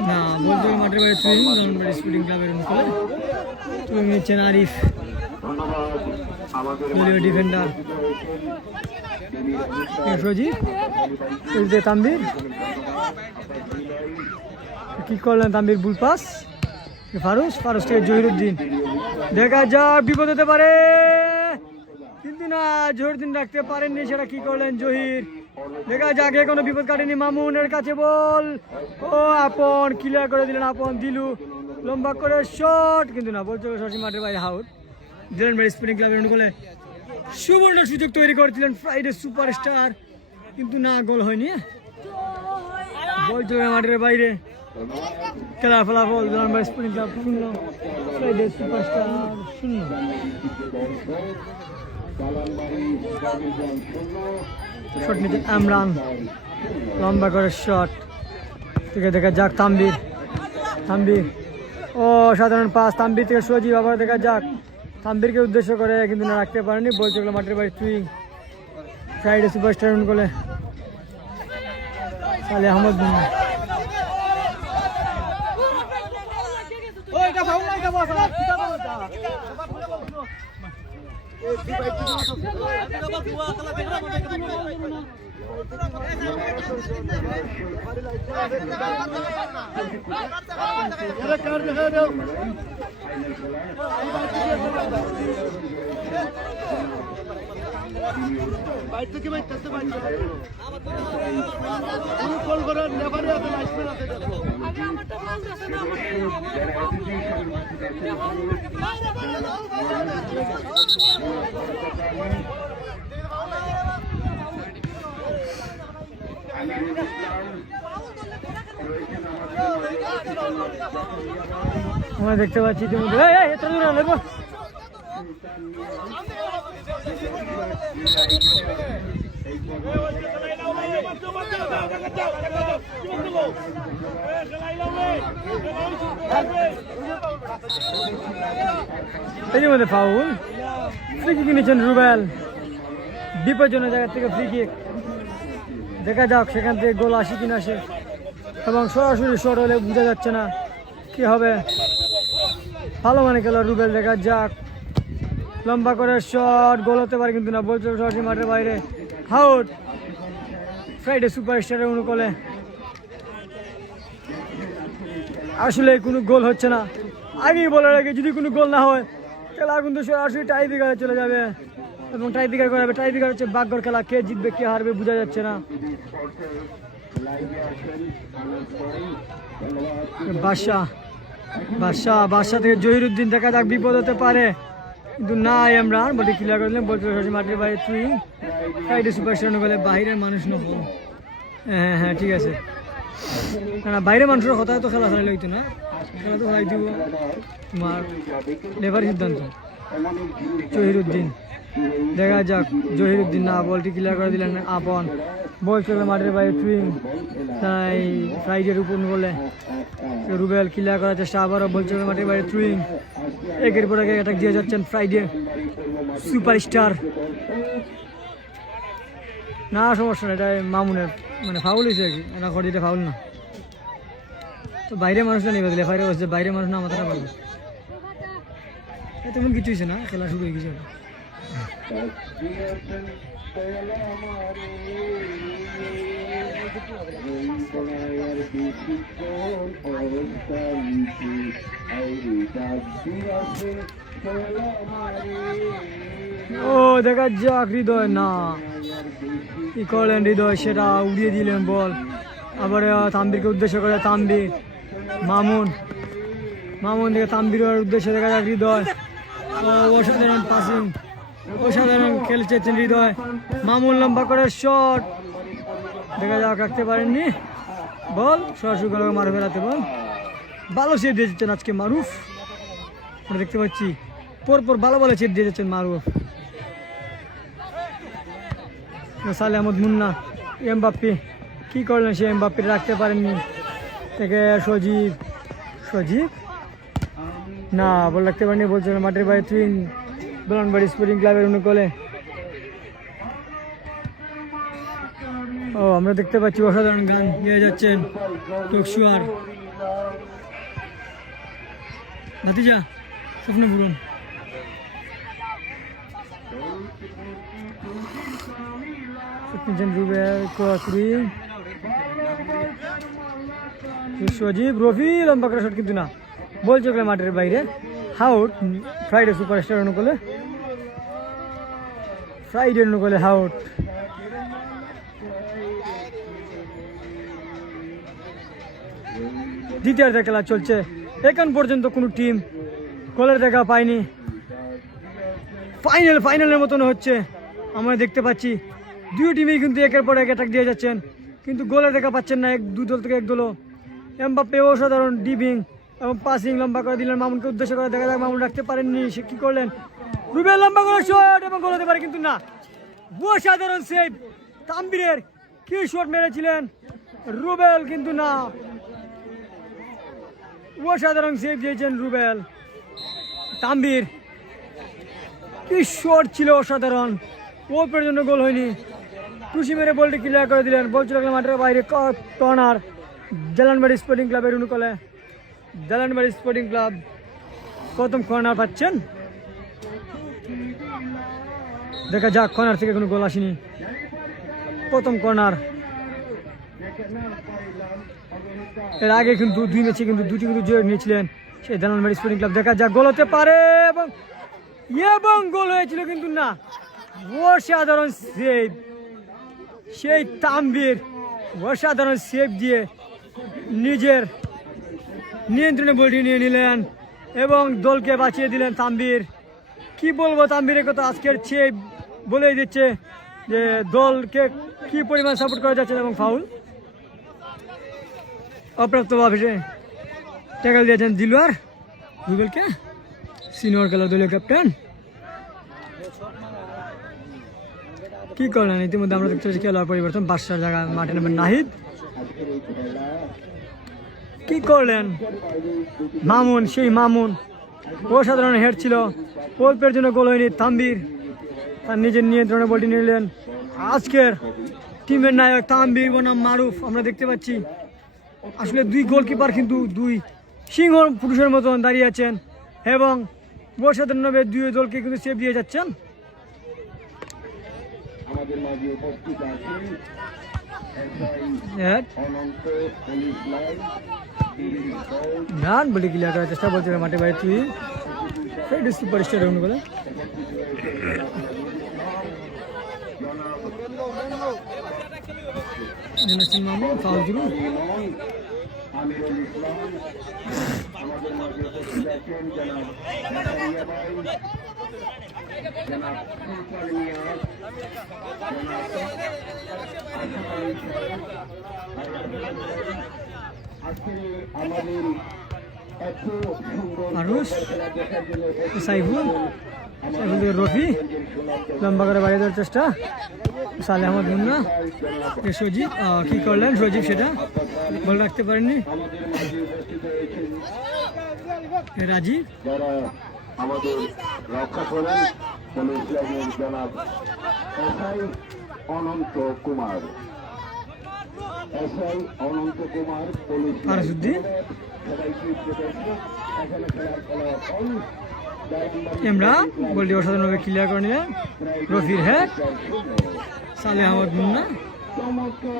না বলতে মাঠের বাইরে স্পোর্টিং ক্লাবের অনুকূলে তুলে নিচ্ছেন আরিফ, ডিফেন্ডার সজিব, তাম্বির কি করলেন, তাম্বির ভুল পাস। ফারুস থেকে জহিরুদ্দিন, দেখা যাক, বিপদ হতে পারে কিন্তু না, জহিরুদ্দিন রাখতে পারেননি। সেটা কি করলেন জহির, দেখা যাক, কোনো বিপদ কাটেনি। মামুনের কাছে বল, ও আপন ক্লিয়ার করে দিলেন আপন। দিলু লম্বা করে শট কিন্তু না, বল চলে সরাসরি মাঠের বাইরে আউট। দিলেন স্পোর্টিং ক্লাবের অনুকূলে সুবর্ণ সুযোগ তৈরি করেছিলেন ফ্রাইডে সুপারস্টার কিন্তু না, গোল হয়নি। বল চলে মাঠের বাইরে, খেলা ফলাফল sporting club 0, Friday superstar 0। Shot নিতে ইমরান, লম্বা করে শট থেকে দেখা যাক। তাম্বির ও সাধারণ পাস, তাম্বির থেকে সজিব, আবার দেখা যাক। তাম্বিরকে উদ্দেশ্য করে কিন্তু না, রাখতে পারেনি। বল চলে মাঠের বাইরে থ্রি, ফ্রাইডে সুপারস্টার অনুকূলে সালে আহমদ। আমরা দেখতে পাচ্ছি এই মধ্যে ফাউল। ফ্রি কিক নিচ্ছেন রুবেল, বিপজ্জনক জায়গা থেকে ফ্রি কিক। দেখা যাক সেখান থেকে গোল আসে কিনা সে, এবং সরাসরি শট হলে বোঝা যাচ্ছে না কি হবে। ভালো মানে খেলা রুবেল, দেখা যাক। লম্বা করে শট, গোল হতে পারে কিন্তু না, বলছে সরাসরি মাঠের বাইরে আউট। ফ্রাইডে সুপারস্টারের অনুকূলে আসলে কোনো গোল হচ্ছে না। আগেই বলার আগে যদি কোনো গোল না হয় খেলা কিন্তু সরাসরি টাই ব্রেকারে চলে যাবে এবং টাই ব্রেকার করাবে। টাই ব্রেকার হচ্ছে ভাগ্যর খেলা, কে জিতবে কে হারবে বোঝা যাচ্ছে না। বাদশা থেকে জহিরুদ্দিন, দেখা যাক, বিপদ হতে পারে কিন্তু না। ইমরান বডি ক্লিয়ার করে দিলেন, বলতে মাঠের বাইরে তুই ফ্রাইডে সুপারস্টার বলে বাইরের মানুষ নব। হ্যাঁ ঠিক আছে, না বাইরের মানুষের কথা তো খেলা খেলাইলে হইতো না, খেলা তো খেলাই দিব তোমার লেবার সিদ্ধান্ত। জহিরুদ্দিন দেখা যাক জহিরুদ্দিন না বলটি ক্লিয়ার করে দিলেন আপন বল চলে মাঠের বাইরে টুইং তাই ফ্রাইডের উপর বলে রুবেল ক্লিয়ার করার চেষ্টা আবারও বল চলে মাঠের বাইরে টুইং একের পর এক অ্যাটাক দিয়ে যাচ্ছেন ফ্রাইডে সুপারস্টার না সমস্যা না এটা মামুনের মানে ফাউল হয়েছে আর কি এটা করে দিতে ফাউল না তো বাইরে মানুষটা নেই বদলে বাইরে বসছে বাইরে মানুষ না মাথাটা পারবে তেমন কিছু হয়েছে না খেলা শুরু হয়ে গেছে ও দেখা যাক হৃদয় না কি করলেন হৃদয় সেটা উড়িয়ে দিলেন বল আবার তাম্বিরকে উদ্দেশ্য করে তাম্বির মামুন থেকে তাম্বিরের উদ্দেশ্যে দেখা যাক হৃদয় অসাধারণ পাসিং অসাধারণ খেলছেন হৃদয় মামুন লম্বা করে শট দেখা যাক রাখতে পারেননি বল সরাসরি মারুফ ফেরাতে বল ভালো সেট দিয়ে যাচ্ছেন আজকে মারুফ আমরা দেখতে পাচ্ছি পরপর ভালো ভালো সেট দিয়ে যাচ্ছেন মারুফ সালে আহমদ মুন্না এমবাপ্পি কি করলেন সে এমবাপ্পি রাখতে পারেননি থেকে সজীব না বল রাখতে পারেনি বলছিল মাঠের বাইরে টুইন দোলনবাড়ি স্পোর্টিং ক্লাবের অনুকূলে ও আমরা দেখতে পাচ্ছি অসাধারণ গান গিয়ে যাচ্ছেন টকশুয়ার ভাতিজা স্বপ্ন পূরণ সজীব রফি লম্বা করে শট কিন্তু না বল চোখে মাঠের বাইরে হাউট ফ্রাইডে সুপারস্টার অনুকূলে হাউট দ্বিতীয়ার্ধের খেলা চলছে এখন পর্যন্ত কোনো টিম গোলের দেখা পায়নি ফাইনালের মতন হচ্ছে আমরা দেখতে পাচ্ছি দুই টিমেই কিন্তু একের পর এক অ্যাটাক দিয়ে যাচ্ছেন কিন্তু গোলের দেখা পাচ্ছেন না দুই দল থেকে এক দলও এমবাপ্পে অসাধারণ ডিবিং এবং পাসিং লম্বা করে দিলেন মামুনকে উদ্দেশ্য করে দেখা যাক মামুন রাখতে পারেননি সে কি করলেন রুবেল লম্বা করে শট এবং গোল হতে পারে কিন্তু না অসাধারণ সেভ তাম্বিরের কি শট মেরেছিলেন রুবেল কিন্তু না অসাধারণ সেভ দিয়েছেন রুবেল তাম্বির কি শট ছিল অসাধারণ ওর পর্যন্ত গোল হয়নি টুসি মেরে বলটি ক্লিয়ার করে দিলেন বল চলে গেল মাঠের বাইরে কর্নার জালানবাড়ি স্পোর্টিং ক্লাবের অনুকূলে জালানবাড়ি স্পোর্টিং ক্লাব প্রথম কর্নার পাচ্ছেন দেখা যাক কর্নার থেকে কোনো গোল আসেনি প্রথম কর্নার এর আগে কিন্তু দুই ম্যাচে কিন্তু দুটি কিন্তু জয় নিয়েছিলেন সেই জালানবাড়ি স্পোর্টিং ক্লাব দেখা যাক গোল হতে পারে এবং গোল হয়েছিল কিন্তু না অসাধারণ সেভ সেই তাম্বির অসাধারণ সেভ দিয়ে নিজের নিয়ন্ত্রণে বলটি নিয়ে নিলেন এবং দলকে বাঁচিয়ে দিলেন তাম্বির কি বলবো তাম্বিরের কথা আজকের চেয়ে বলেই দিচ্ছে যে দলকে কি পরিমাণ সাপোর্ট করা যাচ্ছে এবং ফাউল অপ্রাপ্তভাবে ট্যাকল দিয়েছেন দিলওয়ার রুবেলকে সিনিয়র খেলার দলীয় ক্যাপ্টেন কি করলেন ইতিমধ্যে আমরা দেখতে পাচ্ছি খেলার পরিবর্তন বাদশার জায়গা মাঠে নামেন নাহিদ কি করলেন মামুন অসাধারণ হেড ছিল অল্পের জন্য গোল হয়নি তাম্বির তার নিজের নিয়ন্ত্রণে বলটি নিলেন আজকের টিমের নায়ক তাম্বির বনাম মারুফ আমরা দেখতে পাচ্ছি আসলে দুই গোলকিপার কিন্তু দুই সিংহ পুরুষের মতন দাঁড়িয়ে আছেন এবং অসাধারণভাবে দুই দলকে কিন্তু সেভ দিয়ে যাচ্ছেন আমাদের মাঝে উপস্থিত আছেন বলি ক্লিয়ার করার চেষ্টা বলছে মাঠে বাইরে তুই সুপারস্টার বলে মামুন ফাউল দিল আমিরুল ইসলাম আমাদের মাঝে উপস্থিত আছেন জনাব জাকারিয়া ভাই জনাব সুলতান মিয়া আজকে আমাদের এত সুন্দর আরুষ খেলা দেখার জন্য সাইফুল সাইফুল থেকে রফি লম্বা করে বাড়িয়ে দেওয়ার চেষ্টা, সালে আহমদ মুন্না, সজীব কি করলেন সজীব, সেটা বল রাখতে পারেননি। রাজীব যারা আমাদের রক্ষা করেন পুলিশ লাইনের জনাব এসআই অনন্ত কুমার, এসআই অনন্ত কুমার পুলিশ ফারসুদ্দিন, সবাইকে এখানে খেলার ফলাফল ইমরান গোলটি অসাধারণভাবে ক্লিয়ার করে নিলেন। রফির হেড, সালে আহমদ মুন্না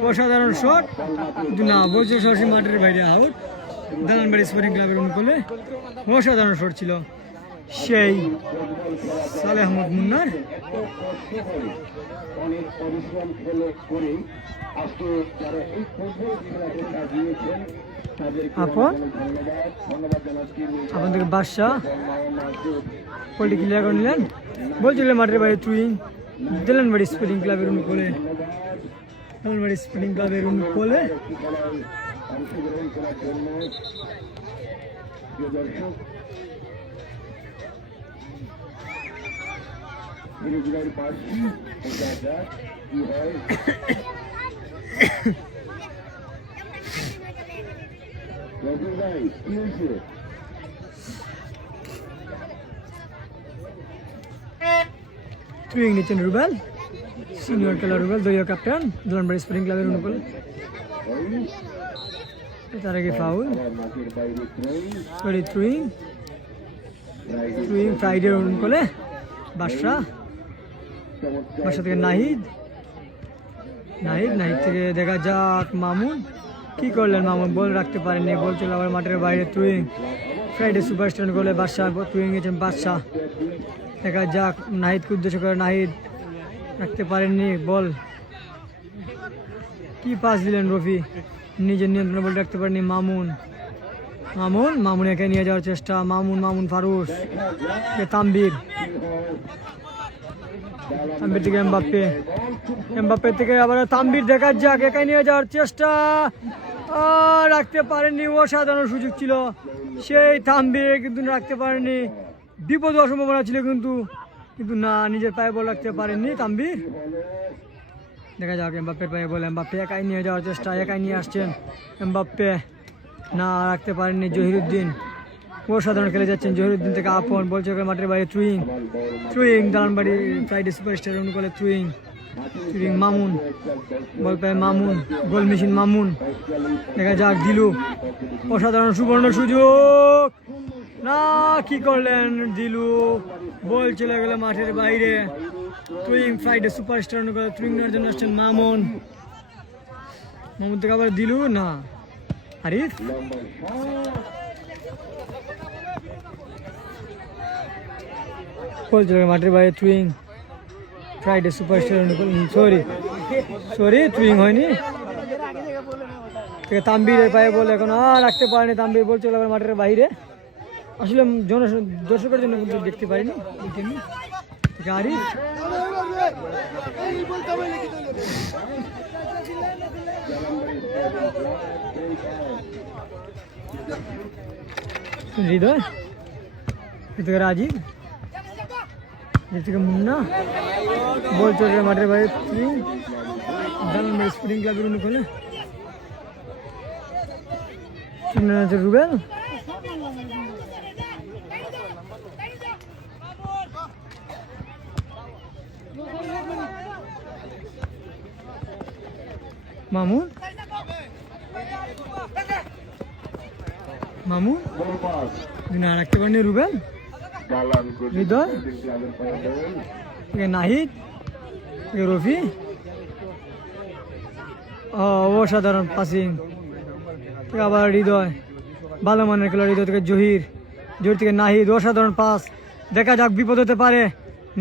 অসাধারণ শট, কিন্তু না বলছে সরাসরি মাঠের বাইরে আউট। দালানবাড়ি স্পোর্টিং ক্লাবের অনুকূলে অসাধারণ শট ছিল সেই সালে আহমদ মুন্নার। অনেক পরিশ্রম করে আজকে যারা এই ফুটবল খেলাকে সাজিয়েছেন তাদেরকে আপন ধন্যবাদ জানাচ্ছি। আপনাদের বাদশাহ গোলটি ক্লিয়ার করে নিলেন। বলছিলেন মাঠের বাইরে থ্রুইং, দালানবাড়ি স্পোর্টিং ক্লাবের অনুকূলে, দালানবাড়ি স্পোর্টিং ক্লাবের অনুকূলে অংশগ্রহণ করার জন্য প্রিয় দর্শক বিরোধীদের পাশে দেখা যাক কি হয়। রবির ভাই কি হয়েছে? থ্রুইং নিচ্ছেন রুবেল, সিনিয়র খেলোয়াড় রুবেল, দলীয় ক্যাপ্টেন দালানবাড়ি স্পোর্টিং ক্লাবের অনুকূলে। তার আগে ফাউল, মাঠের বাইরে সরি থ্রুইং, থ্রুইং ফ্রাইডের অনুকূলে বাদশা, বাদশা থেকে নাহিদ, নাহিদ থেকে দেখা যাক মামুন, কি করলেন মামুন, বল রাখতে পারেননি, বল চলে আবার মাঠের বাইরে। থ্রুইং ফ্রাইডে সুপারস্টার অনুকূলে বাদশা, থ্রুইং গেছেন বাদশা, দেখা যাক নাহিদকে উদ্দেশ্য করে, নাহিদ রাখতে পারেননি বল, কি পাস দিলেন রফি, নিজের নিয়ন্ত্রণে বল রাখতে পারেননি মামুন, মামুন একে নিয়ে যাওয়ার চেষ্টা, মামুন ফারুস, তাম্বির থেকে এমবাপ্পে থেকে আবার তাম্বির, দেখা যাক একাই নিয়ে যাওয়ার চেষ্টা, রাখতে পারেননি, অসাধারণ সুযোগ ছিল সেই তাম্বির, কিন্তু রাখতে পারেননি, বিপদ হওয়ার সম্ভাবনা ছিল কিন্তু না, নিজের পায়ে বল রাখতে পারেননি তাম্বির। দেখা যাক এমবাপ্পের পায়ে বল, এমবাপ্পে একাই নিয়ে যাওয়ার চেষ্টা, একাই নিয়ে আসছেন এমবাপ্পে, না রাখতে পারেননি জহিরুদ্দিন, অসাধারণ খেলে যাচ্ছেন জহিরুদ্দিন থেকে আপন, বলছে মাঠের বাইরে থ্রুইং দালানবাড়ি ফ্রাইডে সুপারস্টার অনুকূলে থ্রুইং মামুন, বল পায় মামুন, গোল মেশিন মামুন, দেখা যাক দিলু, অসাধারণ সুবর্ণ সুযোগ, না কি করলেন দিলু, বল চলে গেল মাঠের বাইরে। থ্রুইং ফ্রাইডে সুপারস্টার অনুকূলে থ্রুইং এর জন্য আসছেন মামুন থেকে আবার দিলু, না আরিফ, বল চলে মাঠের বাইরে থ্রুইং ফ্রাইডে সুপারস্টার অনুকূলে, সরি থ্রুইং হয়নি, তাম্বিরের পায়ে বল এখন রাখতে পারেনি তাম্বির, বল চলে আবার মাঠের বাইরে, আসলে দর্শকের জন্য দেখতে পারিনি আরিফ, হৃদয় থেকে রাজীব, থেকে মুন্না, বল চলে মাঠের বাইরে দালানবাড়ি স্পোর্টিং ক্লাবের অনুকূলে রুবেল, মামুন না রাখতে পারেনি রুবেল, হৃদয়, নাহিদ, রফি, অসাধারণ পাসিং, আবার হৃদয়, ভালো মানের খেলোয়াড় হৃদয় থেকে জহির থেকে নাহিদ, অসাধারণ পাস, দেখা যাক বিপদ হতে পারে,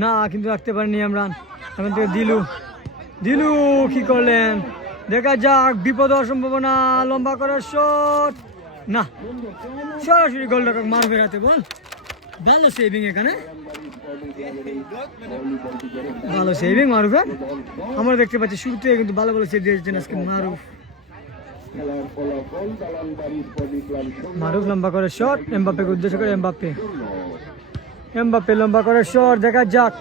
না কিন্তু রাখতে পারেনি ইমরান, এখন থেকে দিলু কি করলেন, দেখা যাক বিপদ হওয়ার সম্ভাবনা, লম্বা করার শট, না সরাসরি গোলরক্ষক মারুফের হাতে বল, ভালো সেভিং, এখানে ভালো সেভিং মারুফের, আমরা দেখতে পাচ্ছি শুরুতে কিন্তু ভালো সেভ দিয়েছেন আজকে মারুফ লম্বা করে শট, এমবাপ্পেকে উদ্দেশ্য করে এমবাপ্পে, এমবাপ্পে লম্বা করে শট, দেখা যাক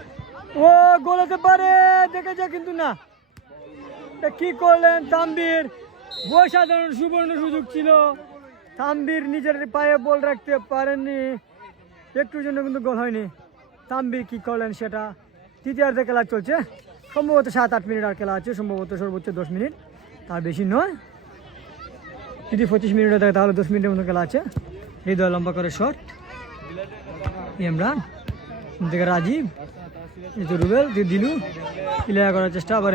ও গোল হতে পারে, দেখা যাক কিন্তু না। তা কি করলেন তানভীর, অসাধারণ সুবর্ণ সুযোগ ছিল, তানভীর নিজের পায়ে বল রাখতে পারেননি, একটুর জন্য কিন্তু গোল হয়নি। তানভীর কি করলেন সেটা, তৃতীয়ার্ধে খেলা চলছে, সম্ভবত 7-8 মিনিট আর খেলা আছে, সম্ভবত সর্বোচ্চ 10 মিনিট, তার বেশি নয়। যদি 25 মিনিটে থাকে তাহলে 10 মিনিটের মতো খেলা আছে। হৃদয় লম্বা করে শট, ইমরান থেকে রাজীব, রুবেল দিলু ক্লিয়ার করার চেষ্টা, আবার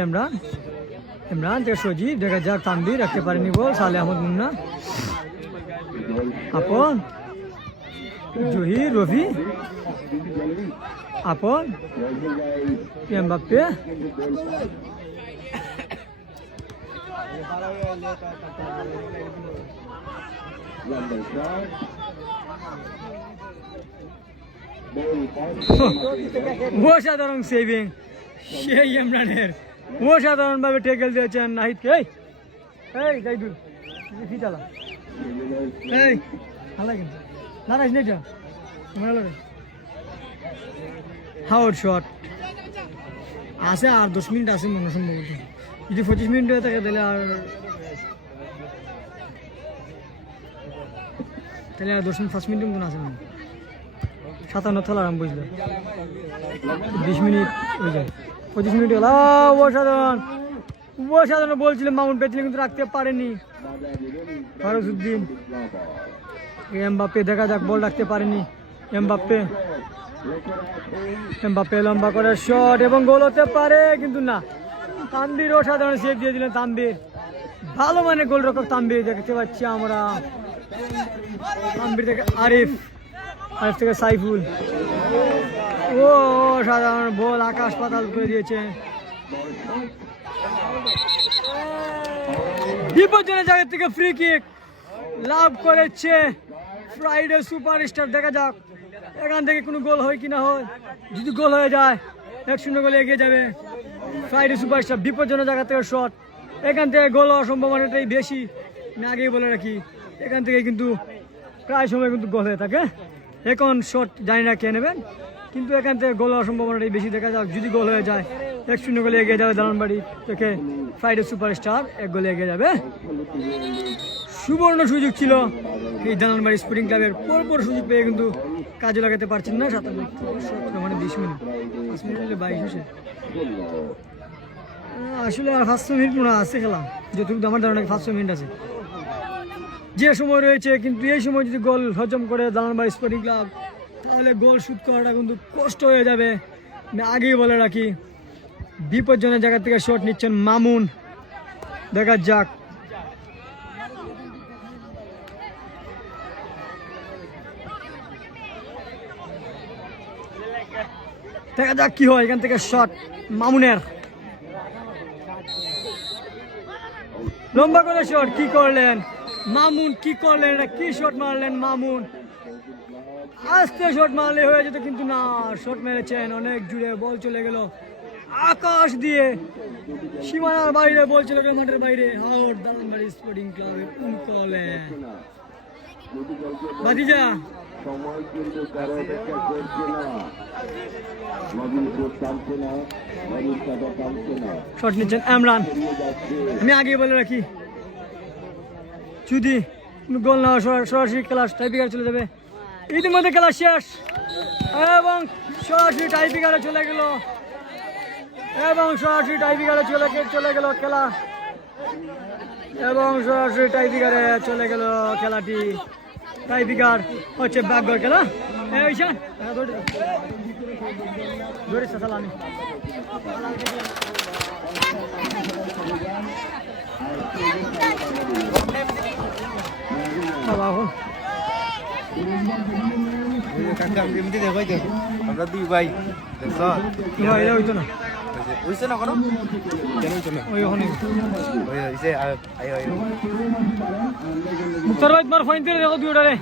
ইমরান থেকে সজীব, দেখা যাক তানভীর রাখতে পারেনি বল, সালে আহমদ মুন্না, আপন জহির রফি, আপন এমবাপ্পে, অসাধারণ সেভিং সেই ইমরানের, অসাধারণ ভাবে টেকেল দিয়েছেন নাহিদকে। এই জাইদুল কি চালা, এই ভালো কিন্তু নারাজ নেই যা হাওয়ার শট আছে, আর 10 মিনিট আছে মনে সম্ভবত, যদি 25 মিনিট হয়ে থাকে তাহলে আর 5 মিনিট মনে আছে, 57 খেলা আরাম বুঝলে 20 মিনিট হয়ে যায়, 25 মিনিট হলো। অসাধারণ অসাধারণ বলছিলেন, মামুন পেয়েছিলেন কিন্তু রাখতে পারেনি ফারুজউদ্দিন। এমবাপ্পে দেখা যাক, বল রাখতে পারেনি এমবাপ্পে, এমবাপ্পে লম্বা করে শট এবং গোল হতে পারে কিন্তু না। তানভীর অসাধারণ সেভ দিয়ে দিলেন, তানভীর ভালো মানে গোলরক্ষক তানভীর দেখতে পাচ্ছি আমরা। তানভীর থেকে আরিফ, আরিফ থেকে সাইফুল, ও অসাধারণ বল আকাশ পাতাল করে দিয়েছে। বিপজ্জনক জায়গা থেকে ফ্রি কিক লাভ করেছে ফ্রাইডে সুপারস্টার। দেখা যাক এখান থেকে কোনো গোল হয় কি না হয়, যদি গোল হয়ে যায় 1-0 গোলে এগিয়ে যাবে ফ্রাইডে সুপারস্টার। বিপজ্জনক জায়গা থেকে শট, এখান থেকে গোল হওয়ার সম্ভাবনাটাই বেশি, আমি আগেই বলে রাখি, এখান থেকে কিন্তু প্রায় সময় কিন্তু গোল হয়ে থাকে। এখন শট জানি না কে নেবেন, কিন্তু এখান থেকে গোল হওয়ার সম্ভাবনাটাই বেশি। দেখা যাক যদি গোল হয়ে যায় 1-0 গোলে এগিয়ে যাবে দালানবাড়ি থেকে ফ্রাইডে সুপারস্টার, 1 গোলে এগিয়ে যাবে। সুবর্ণ সুযোগ ছিল এই দালানবাড়ি স্পোর্টিং ক্লাবের, পরপর সুযোগ পেয়ে কিন্তু কাজে লাগাতে পারছেন না। 17 মানে 20 মিনিট, 5 মিনিট হলে 22 হয়েছে, আসলে আর 500 মিনিট মনে আছে খেলা, যতটুকু আমার ধারণা 500 মিনিট আছে যে সময় রয়েছে। কিন্তু এই সময় যদি গোল হজম করে দালানবাড়ি স্পোর্টিং ক্লাব, তাহলে গোল শুট করাটা কিন্তু কষ্ট হয়ে যাবে, আমি আগেই বলে রাখি। বিপজ্জনক জায়গা থেকে শট নিচ্ছেন মামুন, দেখা যাক কি হয়। এখান থেকে শট মামুনের, লম্বা করে শট, কি করলেন মামুন, কি করলেন এটা, কি শট মারলেন মামুন, আস্তে শট মারলে হয়ে যেত কিন্তু না, শট মেরেছেন অনেক জুড়ে, বল চলে গেল আকাশ দিয়ে, সীমানার বাইরে বল চলে গেল মাঠের বাইরে। হাওড় দালানবাড়ি স্পোর্টিং ক্লাবের উনকলে ভাতিজা শট নিচ্ছেন ইমরান। আমি আগে বলে রাখি, যদি গোল না হয় সরাসরি খেলা টাইপিকার চলে যাবে। ইতিমধ্যে খেলা শেষ এবং সরাসরি টাইপিকারে চলে গেল, এবং সরাসরি টাইপিকারে চলে গেল খেলা, এবং সরাসরি টাইপিকারে চলে গেল খেলাটি। টাইপিকার হচ্ছে ব্যাকগড় খেলা। আমরা দুই ভাই হইতো না, হইছে না কোনো কেন হইতো না ওই ওখানে হইছে আয় মুক্তার ভাই তোমার ফাইন দিয়ে দেখো দুইটা রে।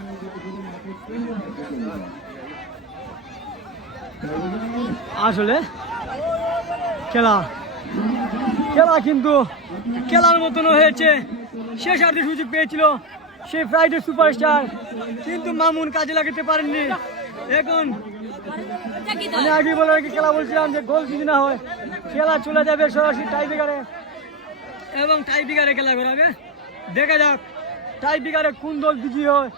আসলে খেলা কিন্তু খেলার মতন হয়েছে। শেষ আর্ধে সুযোগ পেয়েছিল সেই ফ্রাইডে সুপারস্টার, কিন্তু মামুন কাজে লাগাতে পারেননি। এখন আমি আগে বলে রাখি, খেলা বলছিলাম যে গোল যদি না হয় খেলা চলে যাবে সরাসরি টাই ব্রেকারে, এবং টাই ব্রেকারে খেলা করাবে। দেখা যাক টাই ব্রেকারে কোন দল বিজয়ী হয়।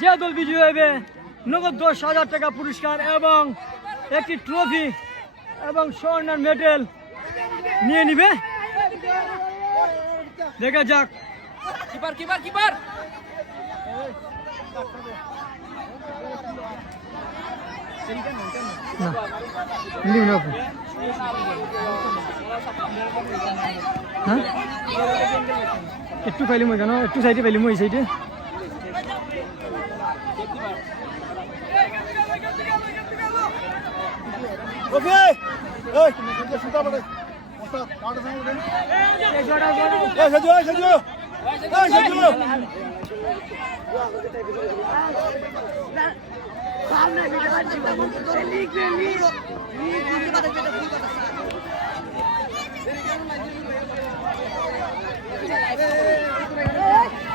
যে দল বিজয়ী হবে নগদ 10,000 টাকা পুরস্কার এবং একটি ট্রফি এবং স্বর্ণের মেডেল নিয়ে নিবে। দেখা যাক। কিপার কিপার কিপার না লিভ না হ্যাঁ একটু খাইলি মই কেন, একটু সাইডে পাইলি মই সাইডে।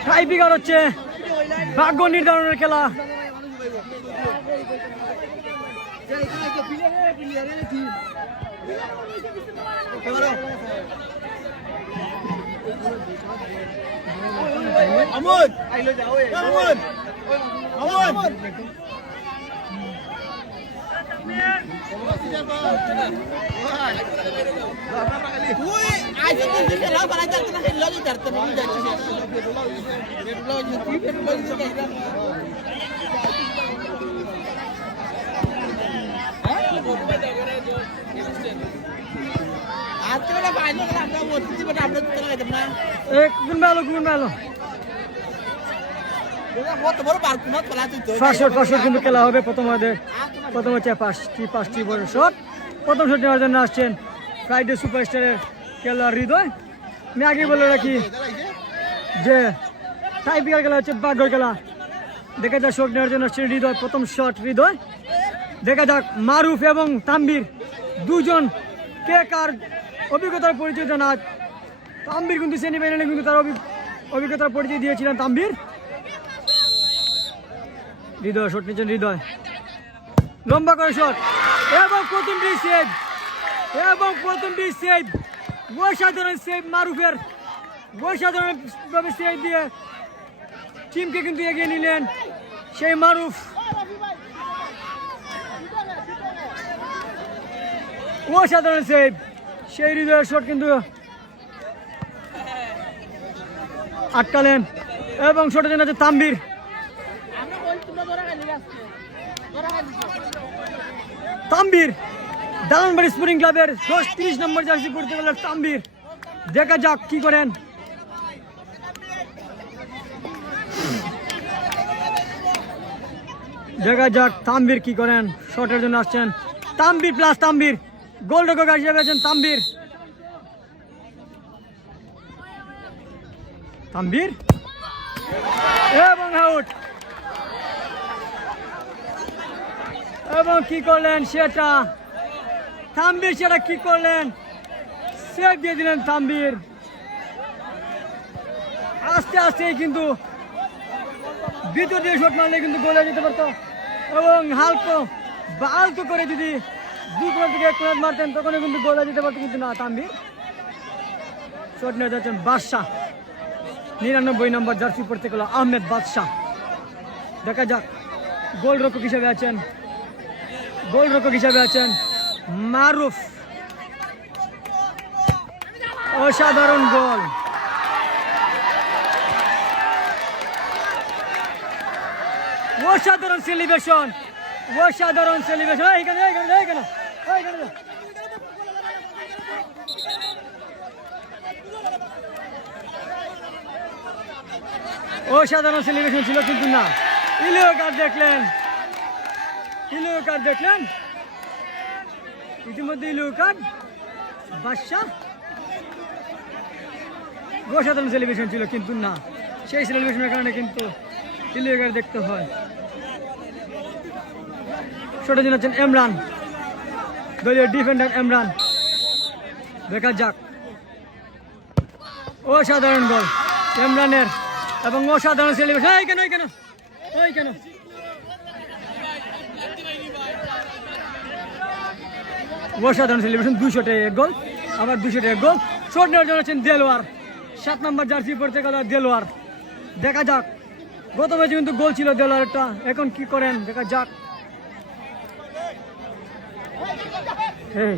টাই ব্রেকার হচ্ছে ভাগ্য নির্ধারণের খেলা। কিন্তু খেলা হবে। প্রথম হচ্ছে পাঁচটি বড় শট। প্রথম শট নেওয়ার জন্য আসছেন ফ্রাইডে সুপারস্টারের খেলোয়াড় হৃদয়। আমি আগে বলে রাখি যে টাই ব্রেকার খেলা হচ্ছে ভাগ্যের খেলা। দেখা যাক শট নেওয়ার জন্য আসছেন হৃদয়। প্রথম শট হৃদয়। দেখা যাক মারুফ এবং তাম্বির দুজন কে কার অভিজ্ঞতার পরিচয় জানা। তাম্বির কিন্তু সেমিফাইনালে কিন্তু তার অভিজ্ঞতার পরিচয় দিয়েছিলেন তাম্বির। হৃদয় শট নিচ্ছেন, হৃদয় লম্বা করে শট এবং প্রথমটি সেভ অসাধারণ সেভ মারুফের। অসাধারণ ভাবে সেভ দিয়ে টিমকে কিন্তু এগিয়ে নিলেন সেই মারুফ। অসাধারণ সেভ সেই হৃদয়ের শট কিন্তু আটকালেন এবং শটের জন্য আছে তাম্বির। তাম্বির দালানবাড়ি স্পোর্টিং ক্লাবের 30 নম্বর জার্সি পড়তে গেলেন তাম্বির। দেখা যাক কি করেন। দেখা যাক তাম্বির কি করেন। শটের জন্য আসছেন তাম্বির প্লাস তাম্বির। গোলরক্ষক হিসেবে আছেন তাম্বির। তাম্বির এবং আউট। এবং কি করলেন সেটা তাম্বির, সেটা কি করলেন, সেভ দিয়ে দিলেন তাম্বির। আস্তে আস্তে কিন্তু ভিতর দিয়ে শট মারলে কিন্তু গোলে যেতে পারতো, এবং হালকা করে যদি 2 কোণা থেকে 1 কোণা মারতেন তখন কিন্তু গোলে যেতে পারতো, কিন্তু না তাম্বির। শট নিয়ে যাচ্ছেন বাদশাহ, 99 নম্বর জার্সি পড়তে গেল আহমেদ বাদশাহ। দেখা যাক গোলরক্ষক হিসেবে আছেন মারুফ। অসাধারণ গোল। অসাধারণ সেলিব্রেশন। এইখানে অসাধারণ সেলিব্রেশন ছিল, কিন্তু না ইলিও কার্ড দেখলেন ইতিমধ্যে ইলিও কার্ড বাদশাহ। অসাধারণ সেলিব্রেশন ছিল, কিন্তু না সেই সেলিব্রেশনের কারণে কিন্তু ইলিও কার্ড দেখতে হয়। শটে জানাচ্ছেন ইমরান, দলীয় ডিফেন্ডার ইমরান। দেখা যাক অসাধারণ গোল ইমরানের এবং অসাধারণ সেলিব্রেশন। কেন অসাধারণ সেলিব্রেশন, 200 এক গোল, আবার 200 এক গোল। শট নেওয়ার জন্য আছেন দেলোয়ার, 7 নম্বর জার্সি পড়তে গেল দেলোয়ার। দেখা যাক, গত ম্যাচে কিন্তু গোল ছিল দেলোয়ারটা, এখন কি করেন দেখা যাক। হ্যাঁ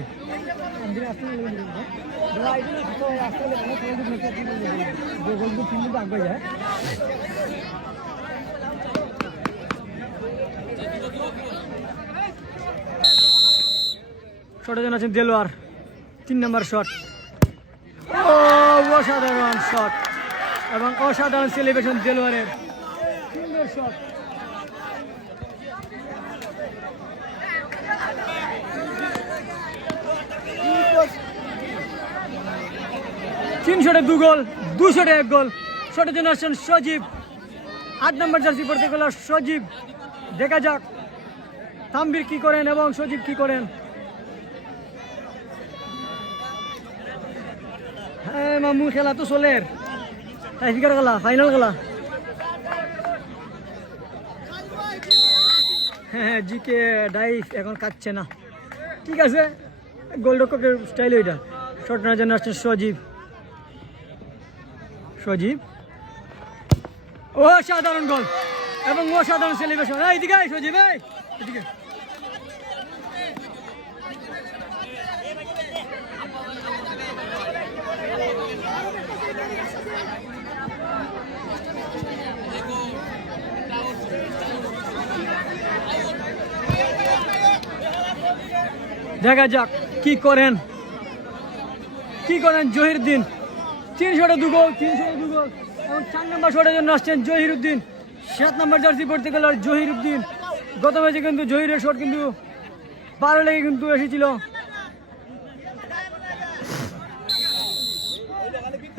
শটের জন্য আছেন দেলোয়ার, 3 নম্বর শট। ও অসাধারণ শট এবং অসাধারণ সেলিব্রেশন দেলোয়ারের, সুন্দর শট। তিন শটে 2 গোল, 200 এক গোল। শটের জন্য আসছেন সজীব, 8 নম্বর জার্সি পড়তে গেল সজীব। দেখা যাক তাম্বির কি করেন এবং সজীব কি করেন। হ্যাঁ মামু, খেলা তো চলে, টাইফিকার খেলা, ফাইনাল খেলা। হ্যাঁ জিকে ডাইভ এখন কাটছে না, ঠিক আছে, গোলরক্ষকের স্টাইল ওইটা। শট নেওয়ার জন্য আসছেন সজীব, সজীব অসাধারণ গোল এবং অসাধারণ সেলিব্রেশন। এইদিকে সজীব, এদিকে দেখা যাক কি করেন জহিরুদ্দিন। 302 গোল, 302 গোল এবং 4 নম্বর শটের জন্য আসছেন জহিরুদ্দিন, 7 নম্বর জার্সি পড়তে গেল জহিরুদ্দিন। গত ম্যাচে কিন্তু জহিরের শট কিন্তু 12 লেগে কিন্তু এসেছিল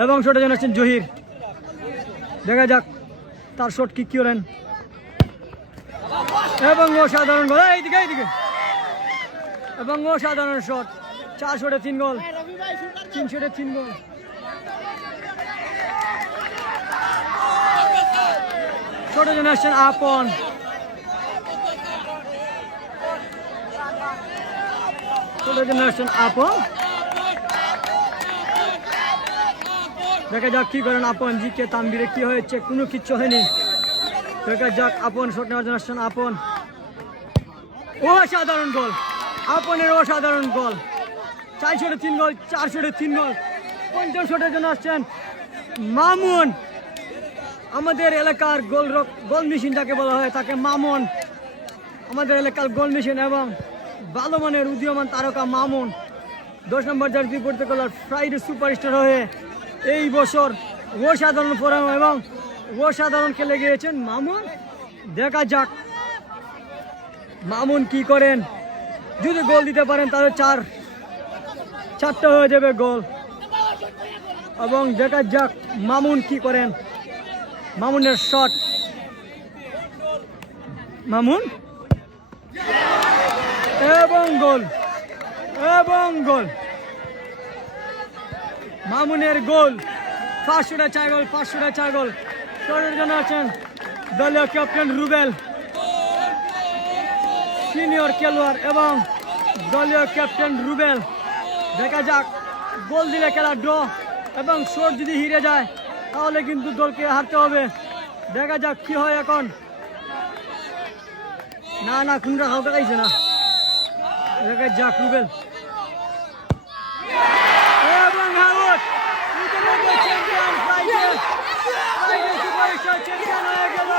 এবং শটের জন্য আসছেন জহির। দেখা যাক তার শট কি করেন এবং অসাধারণ গোল, এইদিকে এবং অসাধারণ শট। 4 শটে 3 গোল, 3 শটে 3 গোল। শটের জন্য আসছেন আপন, শটের জন্য আসছেন আপন। দেখা যাক কি করেন আপন। জিকে তানভীরে কি হয়েছে, কোনো কিচ্ছু হয়নি। দেখা যাক আপন শট নেওয়ার জন্য আসছেন আপন। অসাধারণ গোল, আপনের অসাধারণ গোল। 4 শটে 3 গোল, 4 শটে 3 গোল। 50 শটের জন্য আসছেন মামুন, আমাদের এলাকার গোল মেশিন যাকে বলা হয় তাকে মামুন, আমাদের এলাকার গোল মেশিন এবং ভালো মানের উদীয়মান তারকা মামুন। 10 নম্বর জার্সি পড়তে গেল ফ্রাইডে সুপারস্টার হয়ে এই বছর অসাধারণ ফর্ম এবং অসাধারণ খেলে গিয়েছেন মামুন। দেখা যাক মামুন কি করেন, যদি গোল দিতে পারেন তাহলে 4টা হয়ে যাবে গোল। এবং দেখা যাক মামুন কি করেন, মামুনের শট, মামুন এবং গোল, মামুনের গোল। 500 4 গোল, 500 4 গোল। শটের জন্য আছেন দলীয় ক্যাপ্টেন রুবেল, সিনিয়র খেলোয়াড় এবং দলীয় ক্যাপ্টেন রুবেল। দেখা যাক গোল দিলে খেলা ড্র এবং শট যদি হিরে যায় তাহলে কিন্তু দলকে হারতে হবে। দেখা যাক কি হয় এখন। না খুনরা কাউকে খাইছে না। দেখা যাক রুবেল এবং আউট। ইতিমধ্যে চ্যাম্পিয়ন ফ্রাইডে সুপারস্টার চ্যাম্পিয়ন হয়ে গেল।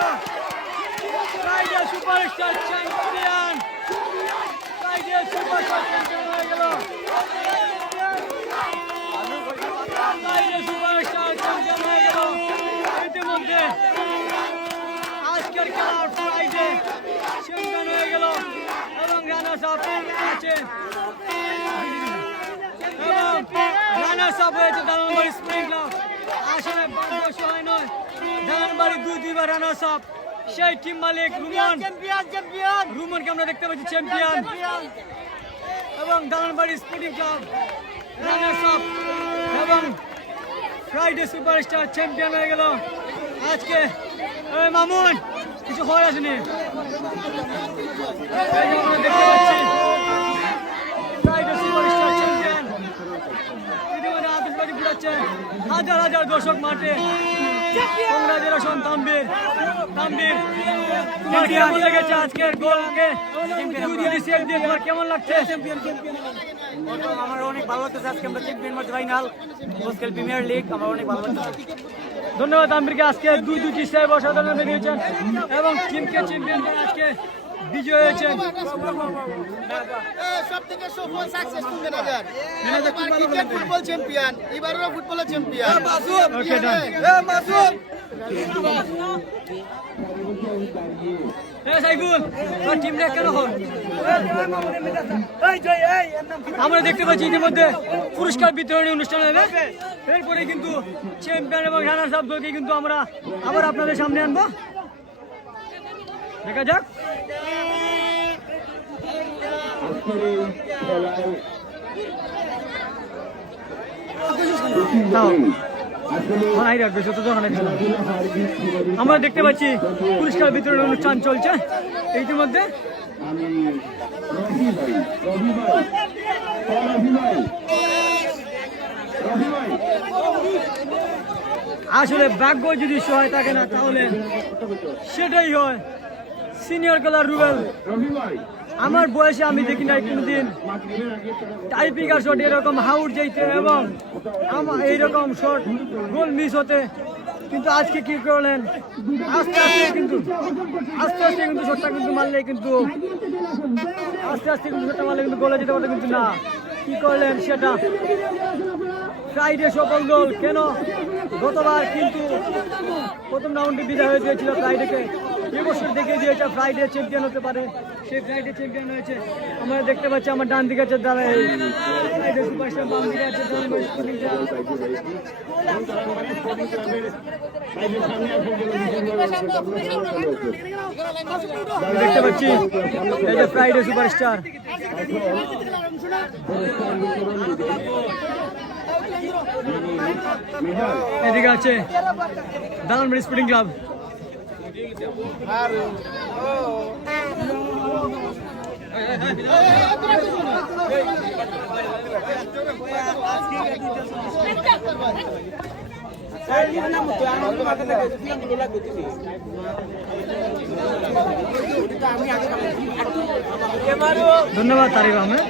Friday superstar champion, Friday superstar champion হয়ে গেল। ফ্রাইডে সুপারস্টার চ্যাম্পিয়ন হয়ে গেল। ইতিমধ্যে আজকের খেলার ফ্রাইডে চ্যাম্পিয়ন হয়ে গেল এবং রানার্স আপ আছে এবং রানার্স আপ হয়েছে দালানবাড়ি স্প্রিং ক্লাব। আসলে বাংলাদেশ হয় নয়, দালানবাড়ি 2-2বার রানার্স আপ। সেই টিম মালিক রুমনকে আমরা দেখতে পাচ্ছি চ্যাম্পিয়ন এবং দালানবাড়ি স্পোর্টিং ক্লাব রানার্স আপ এবং ফ্রাইডে সুপারস্টার চ্যাম্পিয়ন হয়ে গেল আজকে। মামুন কিছু খবর আসেনি, দেখতে পাচ্ছি ফ্রাইডে সুপার হাজার হাজার দর্শক মাঠে। কংগ্রাচুলেশন তানভীর। তোমার কেমন লেগেছে আজকের গোলকে? সেভ দিয়ে তোমার কেমন লাগছে? আমার অনেক ভালো লাগতেছে আজকে আমরা চ্যাম্পিয়ন ম্যাচ ফাইনাল বস্কেল প্রিমিয়ার লিগ আমার অনেক ভালো লাগতেছে। ধন্যবাদ তানভীরকে, আজকে দুটি সেভ অসাধারণ বেরিয়েছেন এবং টিমকে চ্যাম্পিয়ন করে আজকে বিজয় হয়েছেন। সবথেকে সফল successful manager cricket football champion, এবারেও ফুটবলের চ্যাম্পিয়ন। ওকে ডান। সাইফুল, তোর টিমটা কেন হল? আমরা দেখতে পাচ্ছি ইতিমধ্যে পুরস্কার বিতরণী অনুষ্ঠান হবে, এরপরে কিন্তু চ্যাম্পিয়ন এবং রানার্স আপ দলকে কিন্তু আমরা আবার আপনাদের সামনে আনবো। দেখা যাক। আজকের এই খেলায় হাই রাখবে যত দোকানে খেলা। আমরা দেখতে পাচ্ছি পুরস্কার বিতরণ অনুষ্ঠান চলছে ইতিমধ্যে। আমি রবি ভাই আসলে ভাগ্য যদি সহায় থাকে না তাহলে সেটাই হয়। সিনিয়র খেলার রুবেল, রবি ভাই আমার বয়সে আমি দেখি নাই কোনদিন টাইপিকার শট এরকম হাউট যাইতে এবং এইরকম শট গোল মিস হতে, কিন্তু আজকে কি করলেন আস্তে আস্তে কিন্তু শটটা কিন্তু মারলে কিন্তু শটটা মারলে কিন্তু গোলে যেতে পারতো, কিন্তু না, কি করলেন সেটা ফ্রাইডে সফল গোল। কেন গতবার কিন্তু প্রথম রাউন্ডে বিদায় হয়ে গিয়েছিল ফ্রাইডেকে, এবছর দেখে দিয়েছে ফ্রাইডে চ্যাম্পিয়ন হতে পারে, সেই ফ্রাইডে চ্যাম্পিয়ন হয়েছে। আমরা দেখতে পাচ্ছি আমার ডান দিকে আছে দাঁড়ায় ফ্রাইডে সুপারস্টার, বাম দিকে আছে দেখতে পাচ্ছি এই যে ফ্রাইডে সুপারস্টার। এদিকে আছে দালানবাড়ি স্পোর্টিং ক্লাব। ধন্যবাদ তারিফ আহমেদ।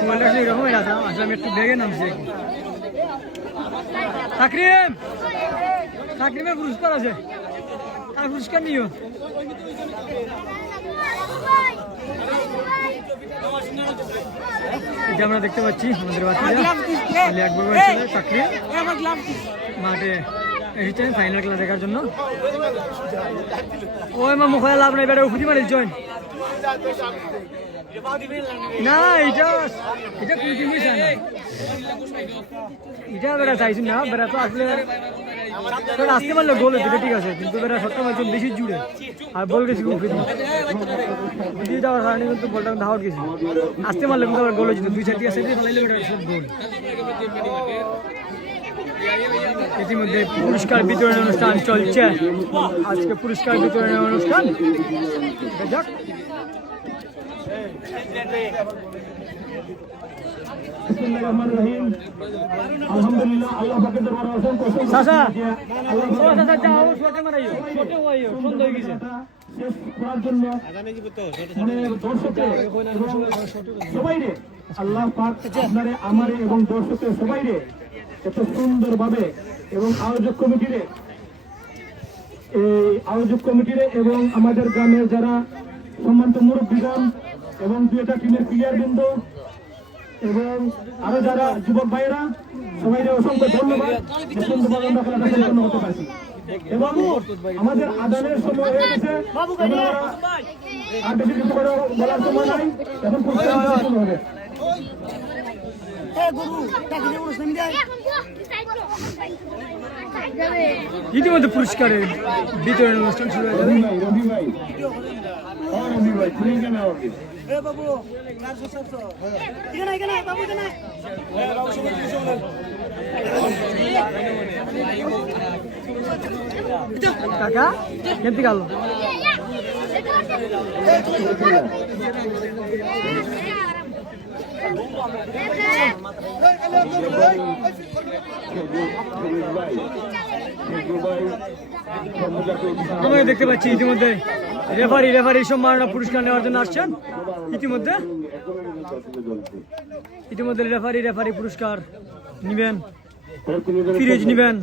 মোবাইলটা আসলে এরকমই রাখলাম, আসলে আমি একটু বেগে নামছি। তাকরিমের পুরস্কার আছে, তার পুরস্কার নিও। যে আমরা দেখতে পাচ্ছি আমাদের বাচ্চারা মাঠে এসেছেন ফাইনাল খেলা দেখার জন্য। ওই মা মুখ লাভ নাই, বেটা উঠি মারিস জয়েন না, এটা এটা বেটা চাইছি না, বেটা তো আসলে আসতে পারলে গোল হচ্ছে ঠিক আছে, কিন্তু বেটা সত্যি মারছেন বেশি জুড়ে আর বল গেছি উঠে দিয়ে যাওয়ার কারণে কিন্তু বলটা ধাওয়ার গেছি, আসতে পারলে কিন্তু আবার গোল হয়েছিল, 2-4 দিয়ে সেটি ফেলাইলে বেটা সব গোল। ইতিমধ্যে পুরস্কার বিতরণ অনুষ্ঠান চলছে, আজকে পুরস্কার বিতরণের অনুষ্ঠান। যাক আলহামদুলিল্লাহ, আল্লাহ পাকের দরবারে অসংখ্য চাচা যাও ছোটে মারাইও, ছোটে হইও সুন্দর হয়ে গেছে শেষ করার জন্য মানে দর্শককে সবাই রে আল্লাহ পাক আপনারে আমারে এবং দর্শকের সবাই রে এত সুন্দরভাবে এবং আয়োজক কমিটিরে এবং আমাদের গ্রামের যারা সম্মানিত মুরব্বীগণ এবং 2টা টিমের প্লেয়ার বৃন্দ এবং আরো যারা যুবক ভাইয়েরা সবাই অসংখ্য ধন্যবাদ। সুন্দরভাবে আমরা খেলাটা সম্পন্ন হতে পারছি এবং আমাদের আদানের সময় হয়ে গেছে, আর বেশি কিছু করে বলার সময় নাই, এখন পুরস্কার শুরু হবে। ইতিমধ্যে পুরস্কারের বিতরণ অনুষ্ঠান শুরু হয়ে যাবে। রবি ভাই তুমি কেন হবে কাকা কেমতি গেল আমরা দেখতে পাচ্ছি ইতিমধ্যে রেফারি সম্মাননা পুরস্কার নেওয়ার জন্য আসছেন। ইতিমধ্যে রেফারি পুরস্কার নিবেন, ফিরেজ নিবেন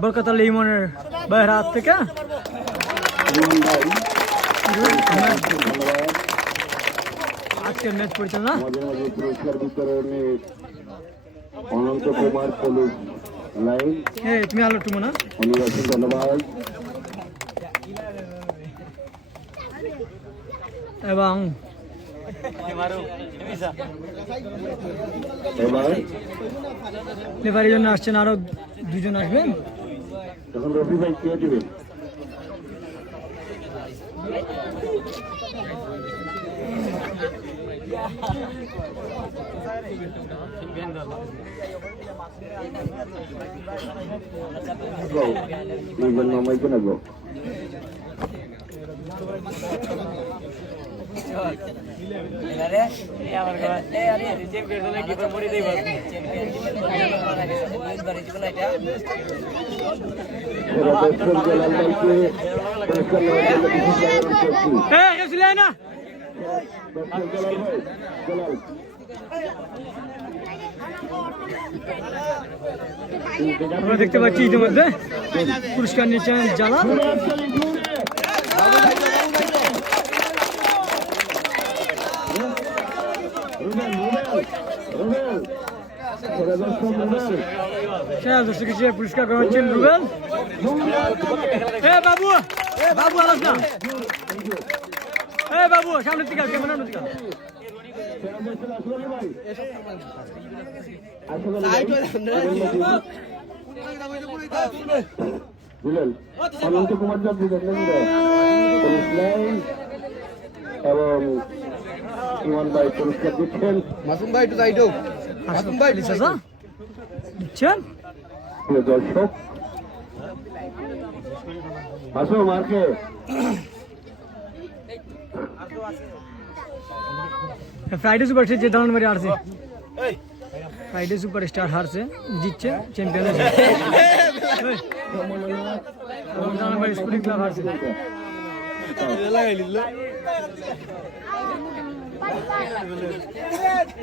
বরকত আলী ইমনের ভাইয়ের হাত থেকে। আজকের ম্যাচ পরিচালনা আমাদের মাঝে পুরস্কার বিতরণে অনন্ত কুমার পুলিশ লাইন, তুমি আলো টুমো না উনি আছেন, ধন্যবাদ। এবং এবার রেফারির জন্য আসছেন আরো দুজন আসবেন। তখন রফি ভাই কে দিবেন? নিজের নামাইতে লাগবো। সেরা দর্শক জালাল ভাইকে পুরস্কার নেওয়ার জন্য বিশেষ আয়োজন করছি। দর্শক জালাল ভাই, জালাল আমরা দেখতে পাচ্ছি ইতিমধ্যে পুরস্কার নিচ্ছেন জালাল। সেরা দর্শক হিসেবে পুরস্কার করা হচ্ছেন রুবেল। বাবু বাবু আলাস না, বাবু সামনের দিকে ক্যামেরার দিকে। বুঝলেন, অনন্ত কুমার যাত্রী দেখলেন পুলিশ লাইন এবং ইমান ভাই পুরস্কার দিচ্ছেন। মাসুম ভাই একটু সাইড হোক। মাসুম ভাই দিচ্ছেন প্রিয় দর্শক, আসো মার্কে ফ্রাইডে সুপার স্টার যে দালানবাড়ি হারছে, ফ্রাইডে সুপার স্টার হারছে, জিতছে চ্যাম্পিয়ন হয়েছে। দালানবাড়ি স্পোর্টিং ক্লাব হারছে।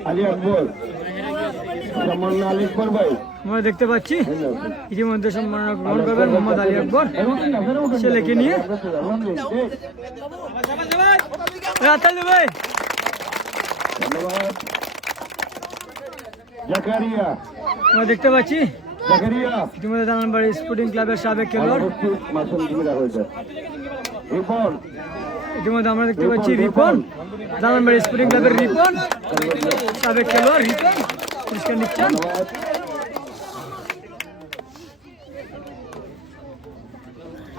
আলী আকবর, সম্মাননা আলী আকবর ভাই, আমরা দেখতে পাচ্ছি ইতিমধ্যে সম্মাননা গ্রহণ করবেন মোহাম্মদ আলী আকবর ছেলেকে নিয়ে। ভাই ধন্যবাদ। জাকারিয়া, আমরা দেখতে পাচ্ছি জাকারিয়া ইতিমধ্যে দালানবাড়ি স্পোর্টিং ক্লাবের সাবেক খেলোয়াড়। মাসুম জিমিরা হয়েছে। রিপন, ইতিমধ্যে আমরা দেখতে পাচ্ছি রিপন, দালানবাড়ি স্পোর্টিং ক্লাবের রিপন সাবেক খেলোয়াড় রিপন পুরস্কার নিচ্ছেন। ধন্যবাদ।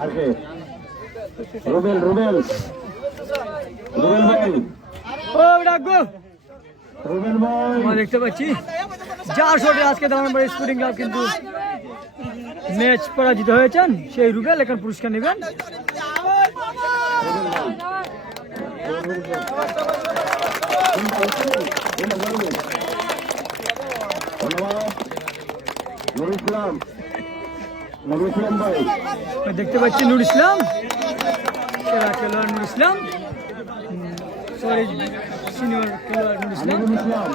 আজকে রুবেল রুবেল রুবেল ভাই, ও ডাকবো রুবেল ভাই, আমরা দেখতে পাচ্ছি যার শটে আজকে দালানবাড়ি স্পোর্টিং ক্লাব কিন্তু ম্যাচ পরাজিত হয়েছেন সেই রুবেল এখন পুরস্কার নেবেন। ধন্যবাদ। নুর ইসলাম, নুর ইসলাম ভাই, আমরা দেখতে পাচ্ছি নুর ইসলাম, সেরা খেলোয়াড় নুর ইসলাম, সরি সিনিয়র খেলোয়াড় নুর ইসলাম। নুর ইসলাম,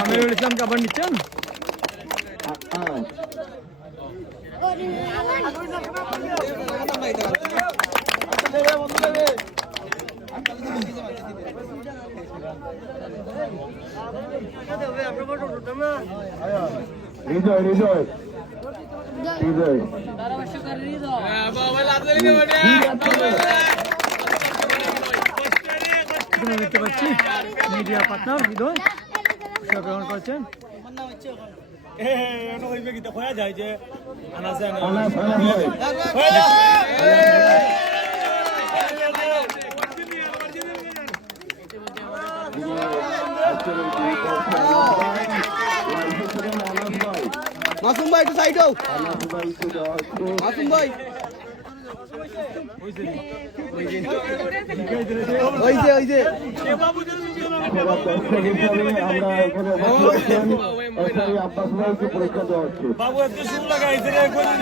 আমিরুল ইসলাম কাবার নিচ্ছেন। হৃদয় হৃদয় হৃদয়, দেখতে পাচ্ছি মিডিয়া পার্টনার হৃদয় পুরস্কার গ্রহণ করছেন। আনাস আনাস ভাই, মাসুম ভাই একটু সাইড হোক। মাসুম ভাই ওই যে সেরা দর্শক হিসাবে আমরা এখানে উপস্থিত এসআই আব্বাস ভাইকে পুরস্কার দেওয়া হচ্ছে।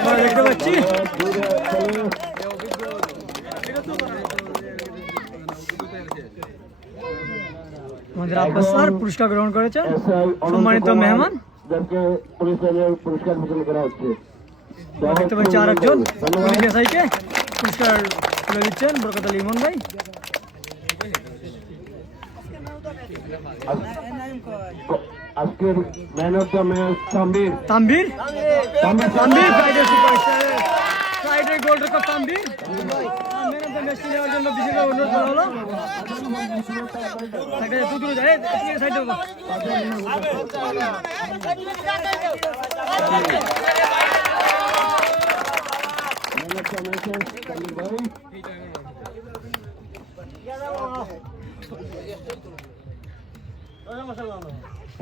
আমরা দেখতে পাচ্ছি আমাদের আব্বাস স্যার পুরস্কার গ্রহণ করেছেন, সম্মানিত মেহমান। যাকে পুরস্কার বিতরণ করা হচ্ছে। দেখতে পাচ্ছি আরেকজন পুলিশ এসআইকে পুরস্কার তুলে দিচ্ছেন বরকত আলী ইমন ভাই। আজকের man of the match Tanvir Tanvir Friday superstar Friday gold record Tanvir man of the match নেওয়ার জন্য বিশেষভাবে অনুরোধ করা হলো। সাইডে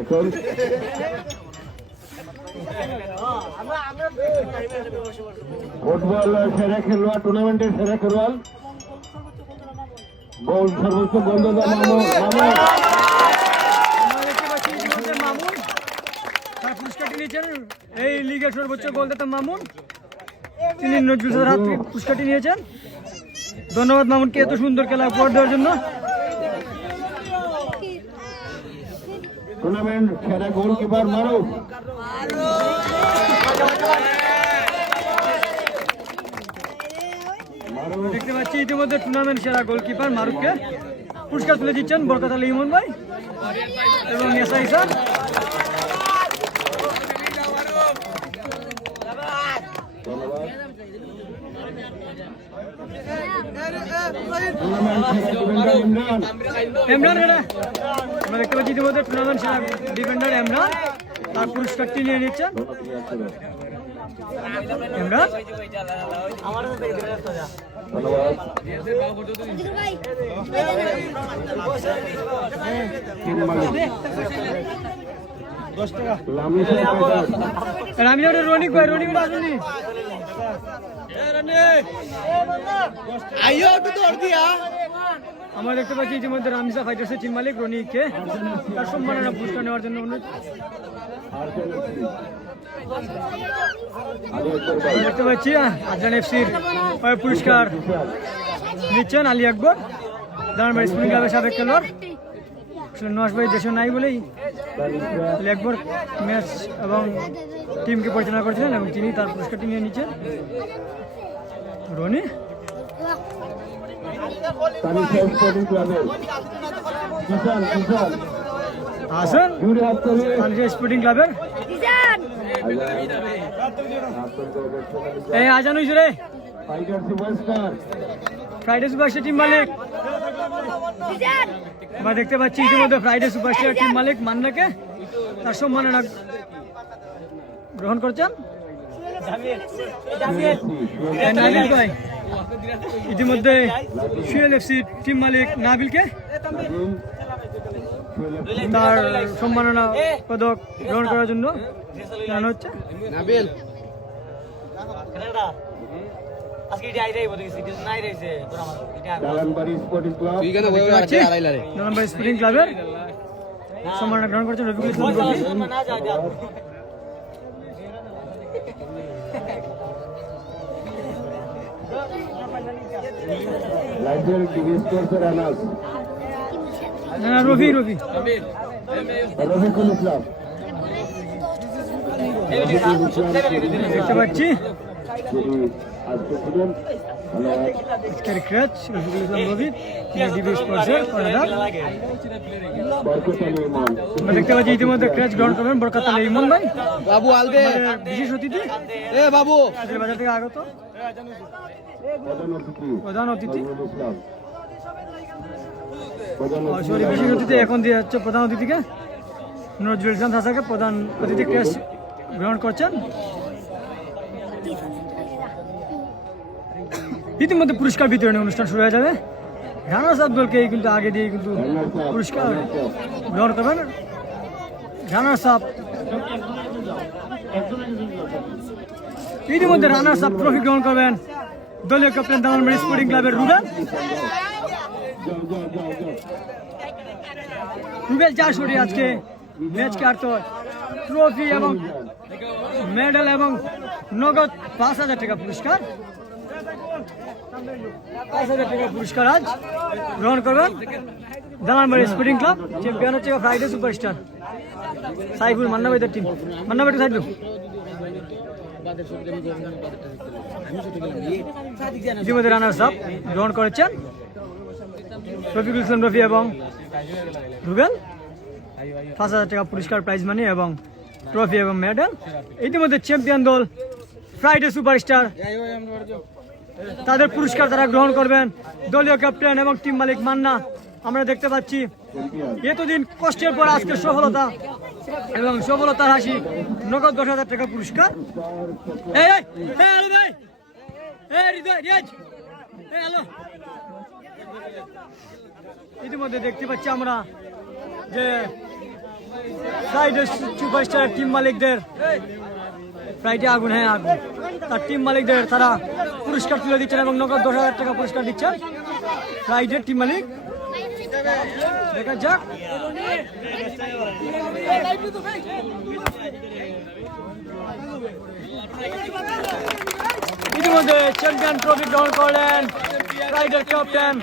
এখন ফুটবল সেরা খেলোয়াড়, টুর্নামেন্টের সেরা খেলোয়াড়, গোল সর্বোচ্চ গোলদাতা মামুন। মামুন তার পুরস্কারটি নিয়েছেন, এই লিগের সর্বোচ্চ গোলদাতা মামুন, তিনি নজরুল স্যারের হাত থেকে পুরস্কারটি নিয়েছেন। ধন্যবাদ মামুনকে এত সুন্দর খেলা উপহার দেওয়ার জন্য। টুর্নামেন্ট সেরা গোলকিপার মারুফ। দেখতে পাচ্ছি ইতিমধ্যে টুর্নামেন্ট সেরা গোলকিপার মারুফকে পুরস্কার তুলে দিচ্ছেন বরকত আলী ইমন ভাই এবং এসআই স্যার। ইমরান আমরা দেখতে পাচ্ছি ইতিমধ্যে টুর্নামেন্ট সেরা ডিফেন্ডার ইমরান তার পুরস্কারটি নিয়ে নিচ্ছেন। ইমরান রনিক ভাই, রনিক আসুনি আমরা দেখতে পাচ্ছি ইতিমধ্যে রামসা ফাইটার্সের টিম মালিক রনিকে তার সম্মাননা পুরস্কার নেওয়ার জন্য অনুরোধ। দেখতে পাচ্ছি আজান এফসির পুরস্কার নিচ্ছেন আলী আকবর, দানবাড়ি স্প্রিং ক্লাবের সাবেক খেলোয়াড়। নওয়াজ ভাই দেশে নাই বলেই আলী আকবর ম্যাচ এবং টিমকে পরিচালনা করেছিলেন এবং তিনি তার পুরস্কারটি নিয়ে নিচ্ছেন। রনি আসেন স্পোর্টিং ক্লাবের এই আজান হইছে রে ফ্রাইডে সুপারস্টার টিম মালিক। আমরা দেখতে পাচ্ছি ইতিমধ্যে ফ্রাইডে সুপারস্টার টিম মালিক মান্নাকে তার সম্মাননা গ্রহণ করছেন নাবিল ভাই। ইতিমধ্যে সুয়েল এফসি টিম মালিক নাবিলকে তার সম্মাননা পদক গ্রহণ করার জন্য জানানো হচ্ছে। নাবিল দালানবাড়ি স্পোর্টিং ক্লাব তুই কেন বই আছে আড়াইলারে দালানবাড়ি স্পোর্টিং ক্লাবের সম্মাননা গ্রহণ করেছেন রফিকুল ইসলাম রফি। লাইব্রেরি টিভি স্পোর্টসের আনাস রফি রফিকুল ইসলাম। দেখতে পাচ্ছি আজকে ছিলেন আজকের ক্র্যাচ রফিকুল ইসলাম রফি ডিবি স্পোর্টসের কর্ণধার। বরকত আলী ইমন। আমরা দেখতে পাচ্ছি ইতিমধ্যে ক্র্যাচ গ্রহণ করবেন বরকত আলী ইমন ভাই, বাবু আলবে আমাদের বিশেষ অতিথি এ বাবু বাজার থেকে আগত প্রধান অতিথি। সরি বিশেষ অতিথি এখন দিয়ে যাচ্ছে প্রধান অতিথিকে নজরুল ইসলাম চাচাকে প্রধান অতিথি ক্র্যাচ গ্রহণ করছেন। ইতিমধ্যে পুরস্কার বিতরণী অনুষ্ঠান শুরু হয়ে যাবে। রানার্স আপ দলকে কিন্তু আগে দিয়ে কিন্তু পুরস্কার গ্রহণ করবেন। রানার্স আপ ইতিমধ্যে রানার্স আপ ট্রফি গ্রহণ করবেন দলীয় ক্যাপ্টেন দালানবাড়ি স্পোর্টিং ক্লাবের রুবেল। রুবেল 400 আজকে ম্যাচ কাটতো ট্রফি এবং মেডেল এবং নগদ 5,000 টাকা পুরস্কার। 5,000 টাকা পুরস্কার আজ গ্রহণ করবেন দালানবাড়ি স্পোর্টিং ক্লাব। চ্যাম্পিয়ন হচ্ছে ফ্রাইডে সুপারস্টার সাইফুল মান্না ভাইদের টিম। মান্না ভাই সাইড ইতিমধ্যে রানার্স আপ গ্রহণ করেছেন রফিকুল ইসলাম রফি এবং রুবেল। 5,000 টাকা পুরস্কার প্রাইজ মানি এবং ট্রফি এবং মেডেল। ইতিমধ্যে চ্যাম্পিয়ন দল ফ্রাইডে সুপারস্টার তাদের পুরস্কার তারা গ্রহণ করবেন। দলীয় ক্যাপ্টেন এবং টিম মালিক মান্না আমরা দেখতে পাচ্ছি এতদিন কষ্টের পর আজকে সফলতা এবং সফলতার হাসি নগদ 10,000 টাকা পুরস্কার। ইতিমধ্যে দেখতে পাচ্ছি আমরা যে ফ্রাইডে সুপারস্টার টিম মালিকদের ফ্রাইডে আগুন, হ্যাঁ আগুন, তার টিম মালিকদের তারা পুরস্কার তুলে দিচ্ছেন এবং নগদ 10,000 টাকা পুরস্কার দিচ্ছেন ফ্রাইডে টিম মালিক। দেখা যাক ইতিমধ্যে চ্যাম্পিয়ন ট্রফি গ্রহণ করলেন ফ্রাইডের ক্যাপ্টেন।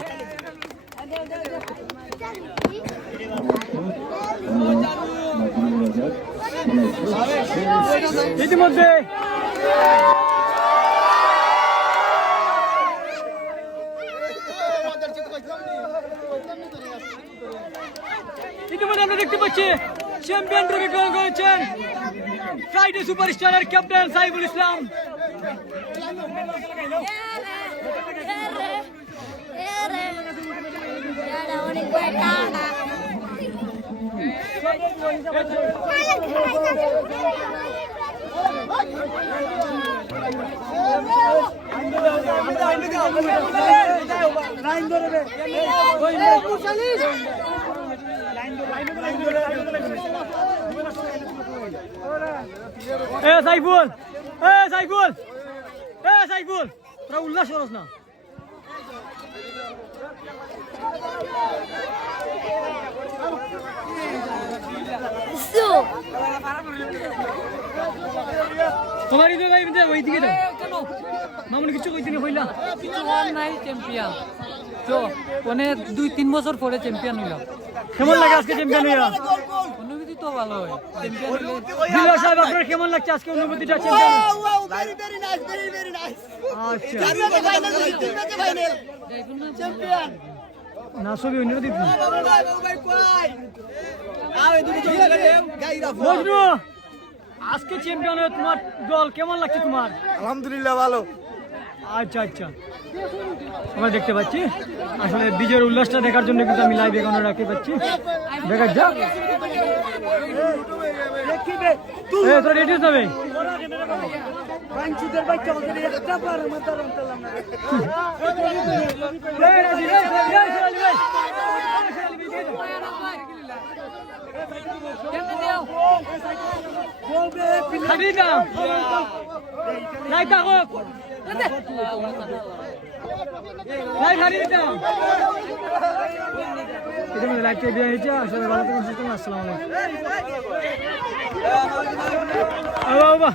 ইতিমধ্যে আমরা দেখতে পাচ্ছি চ্যাম্পিয়ন ট্রফি গ্রহণ করেছেন ফ্রাইডে সুপারস্টারের ক্যাপ্টেন সাইফুল ইসলাম। সাইফুল সাইফুল সাইফুল তোরা উল্লাস করস না। তোমার ওই দিকে মামুনি কিছু কইতে কইলা নাই চ্যাম্পিয়ন তো মানে 2-3 বছর পরে চ্যাম্পিয়ন হইলাম। কেমন লাগে আজকে চ্যাম্পিয়ন হইয়া? অনুভূতি তো ভালো হয় চ্যাম্পিয়ন হইলে। দিলওয়ার সাহেব আপনার কেমন লাগছে আজকে অনুভূতিটা চ্যাম্পিয়ন? very nice. আচ্ছা চ্যাম্পিয়ন না ছবি অন্য দিন মজনু আজকে চ্যাম্পিয়ন হয়ে তোমার দল কেমন লাগছে তোমার? আলহামদুলিল্লাহ ভালো। আচ্ছা আচ্ছা আমরা দেখতে পাচ্ছি আসলে বিজয়ের উল্লাসটা দেখার জন্য কিন্তু আমি লাইভ এখানে রাখতে পাচ্ছি। দেখা যাক তোরা রেডি হবে লাইভটা দিয়ে হয়েছে আসলে ভালো থাকুন, সুস্থ থাকুন, আসসালামু আলাইকুম।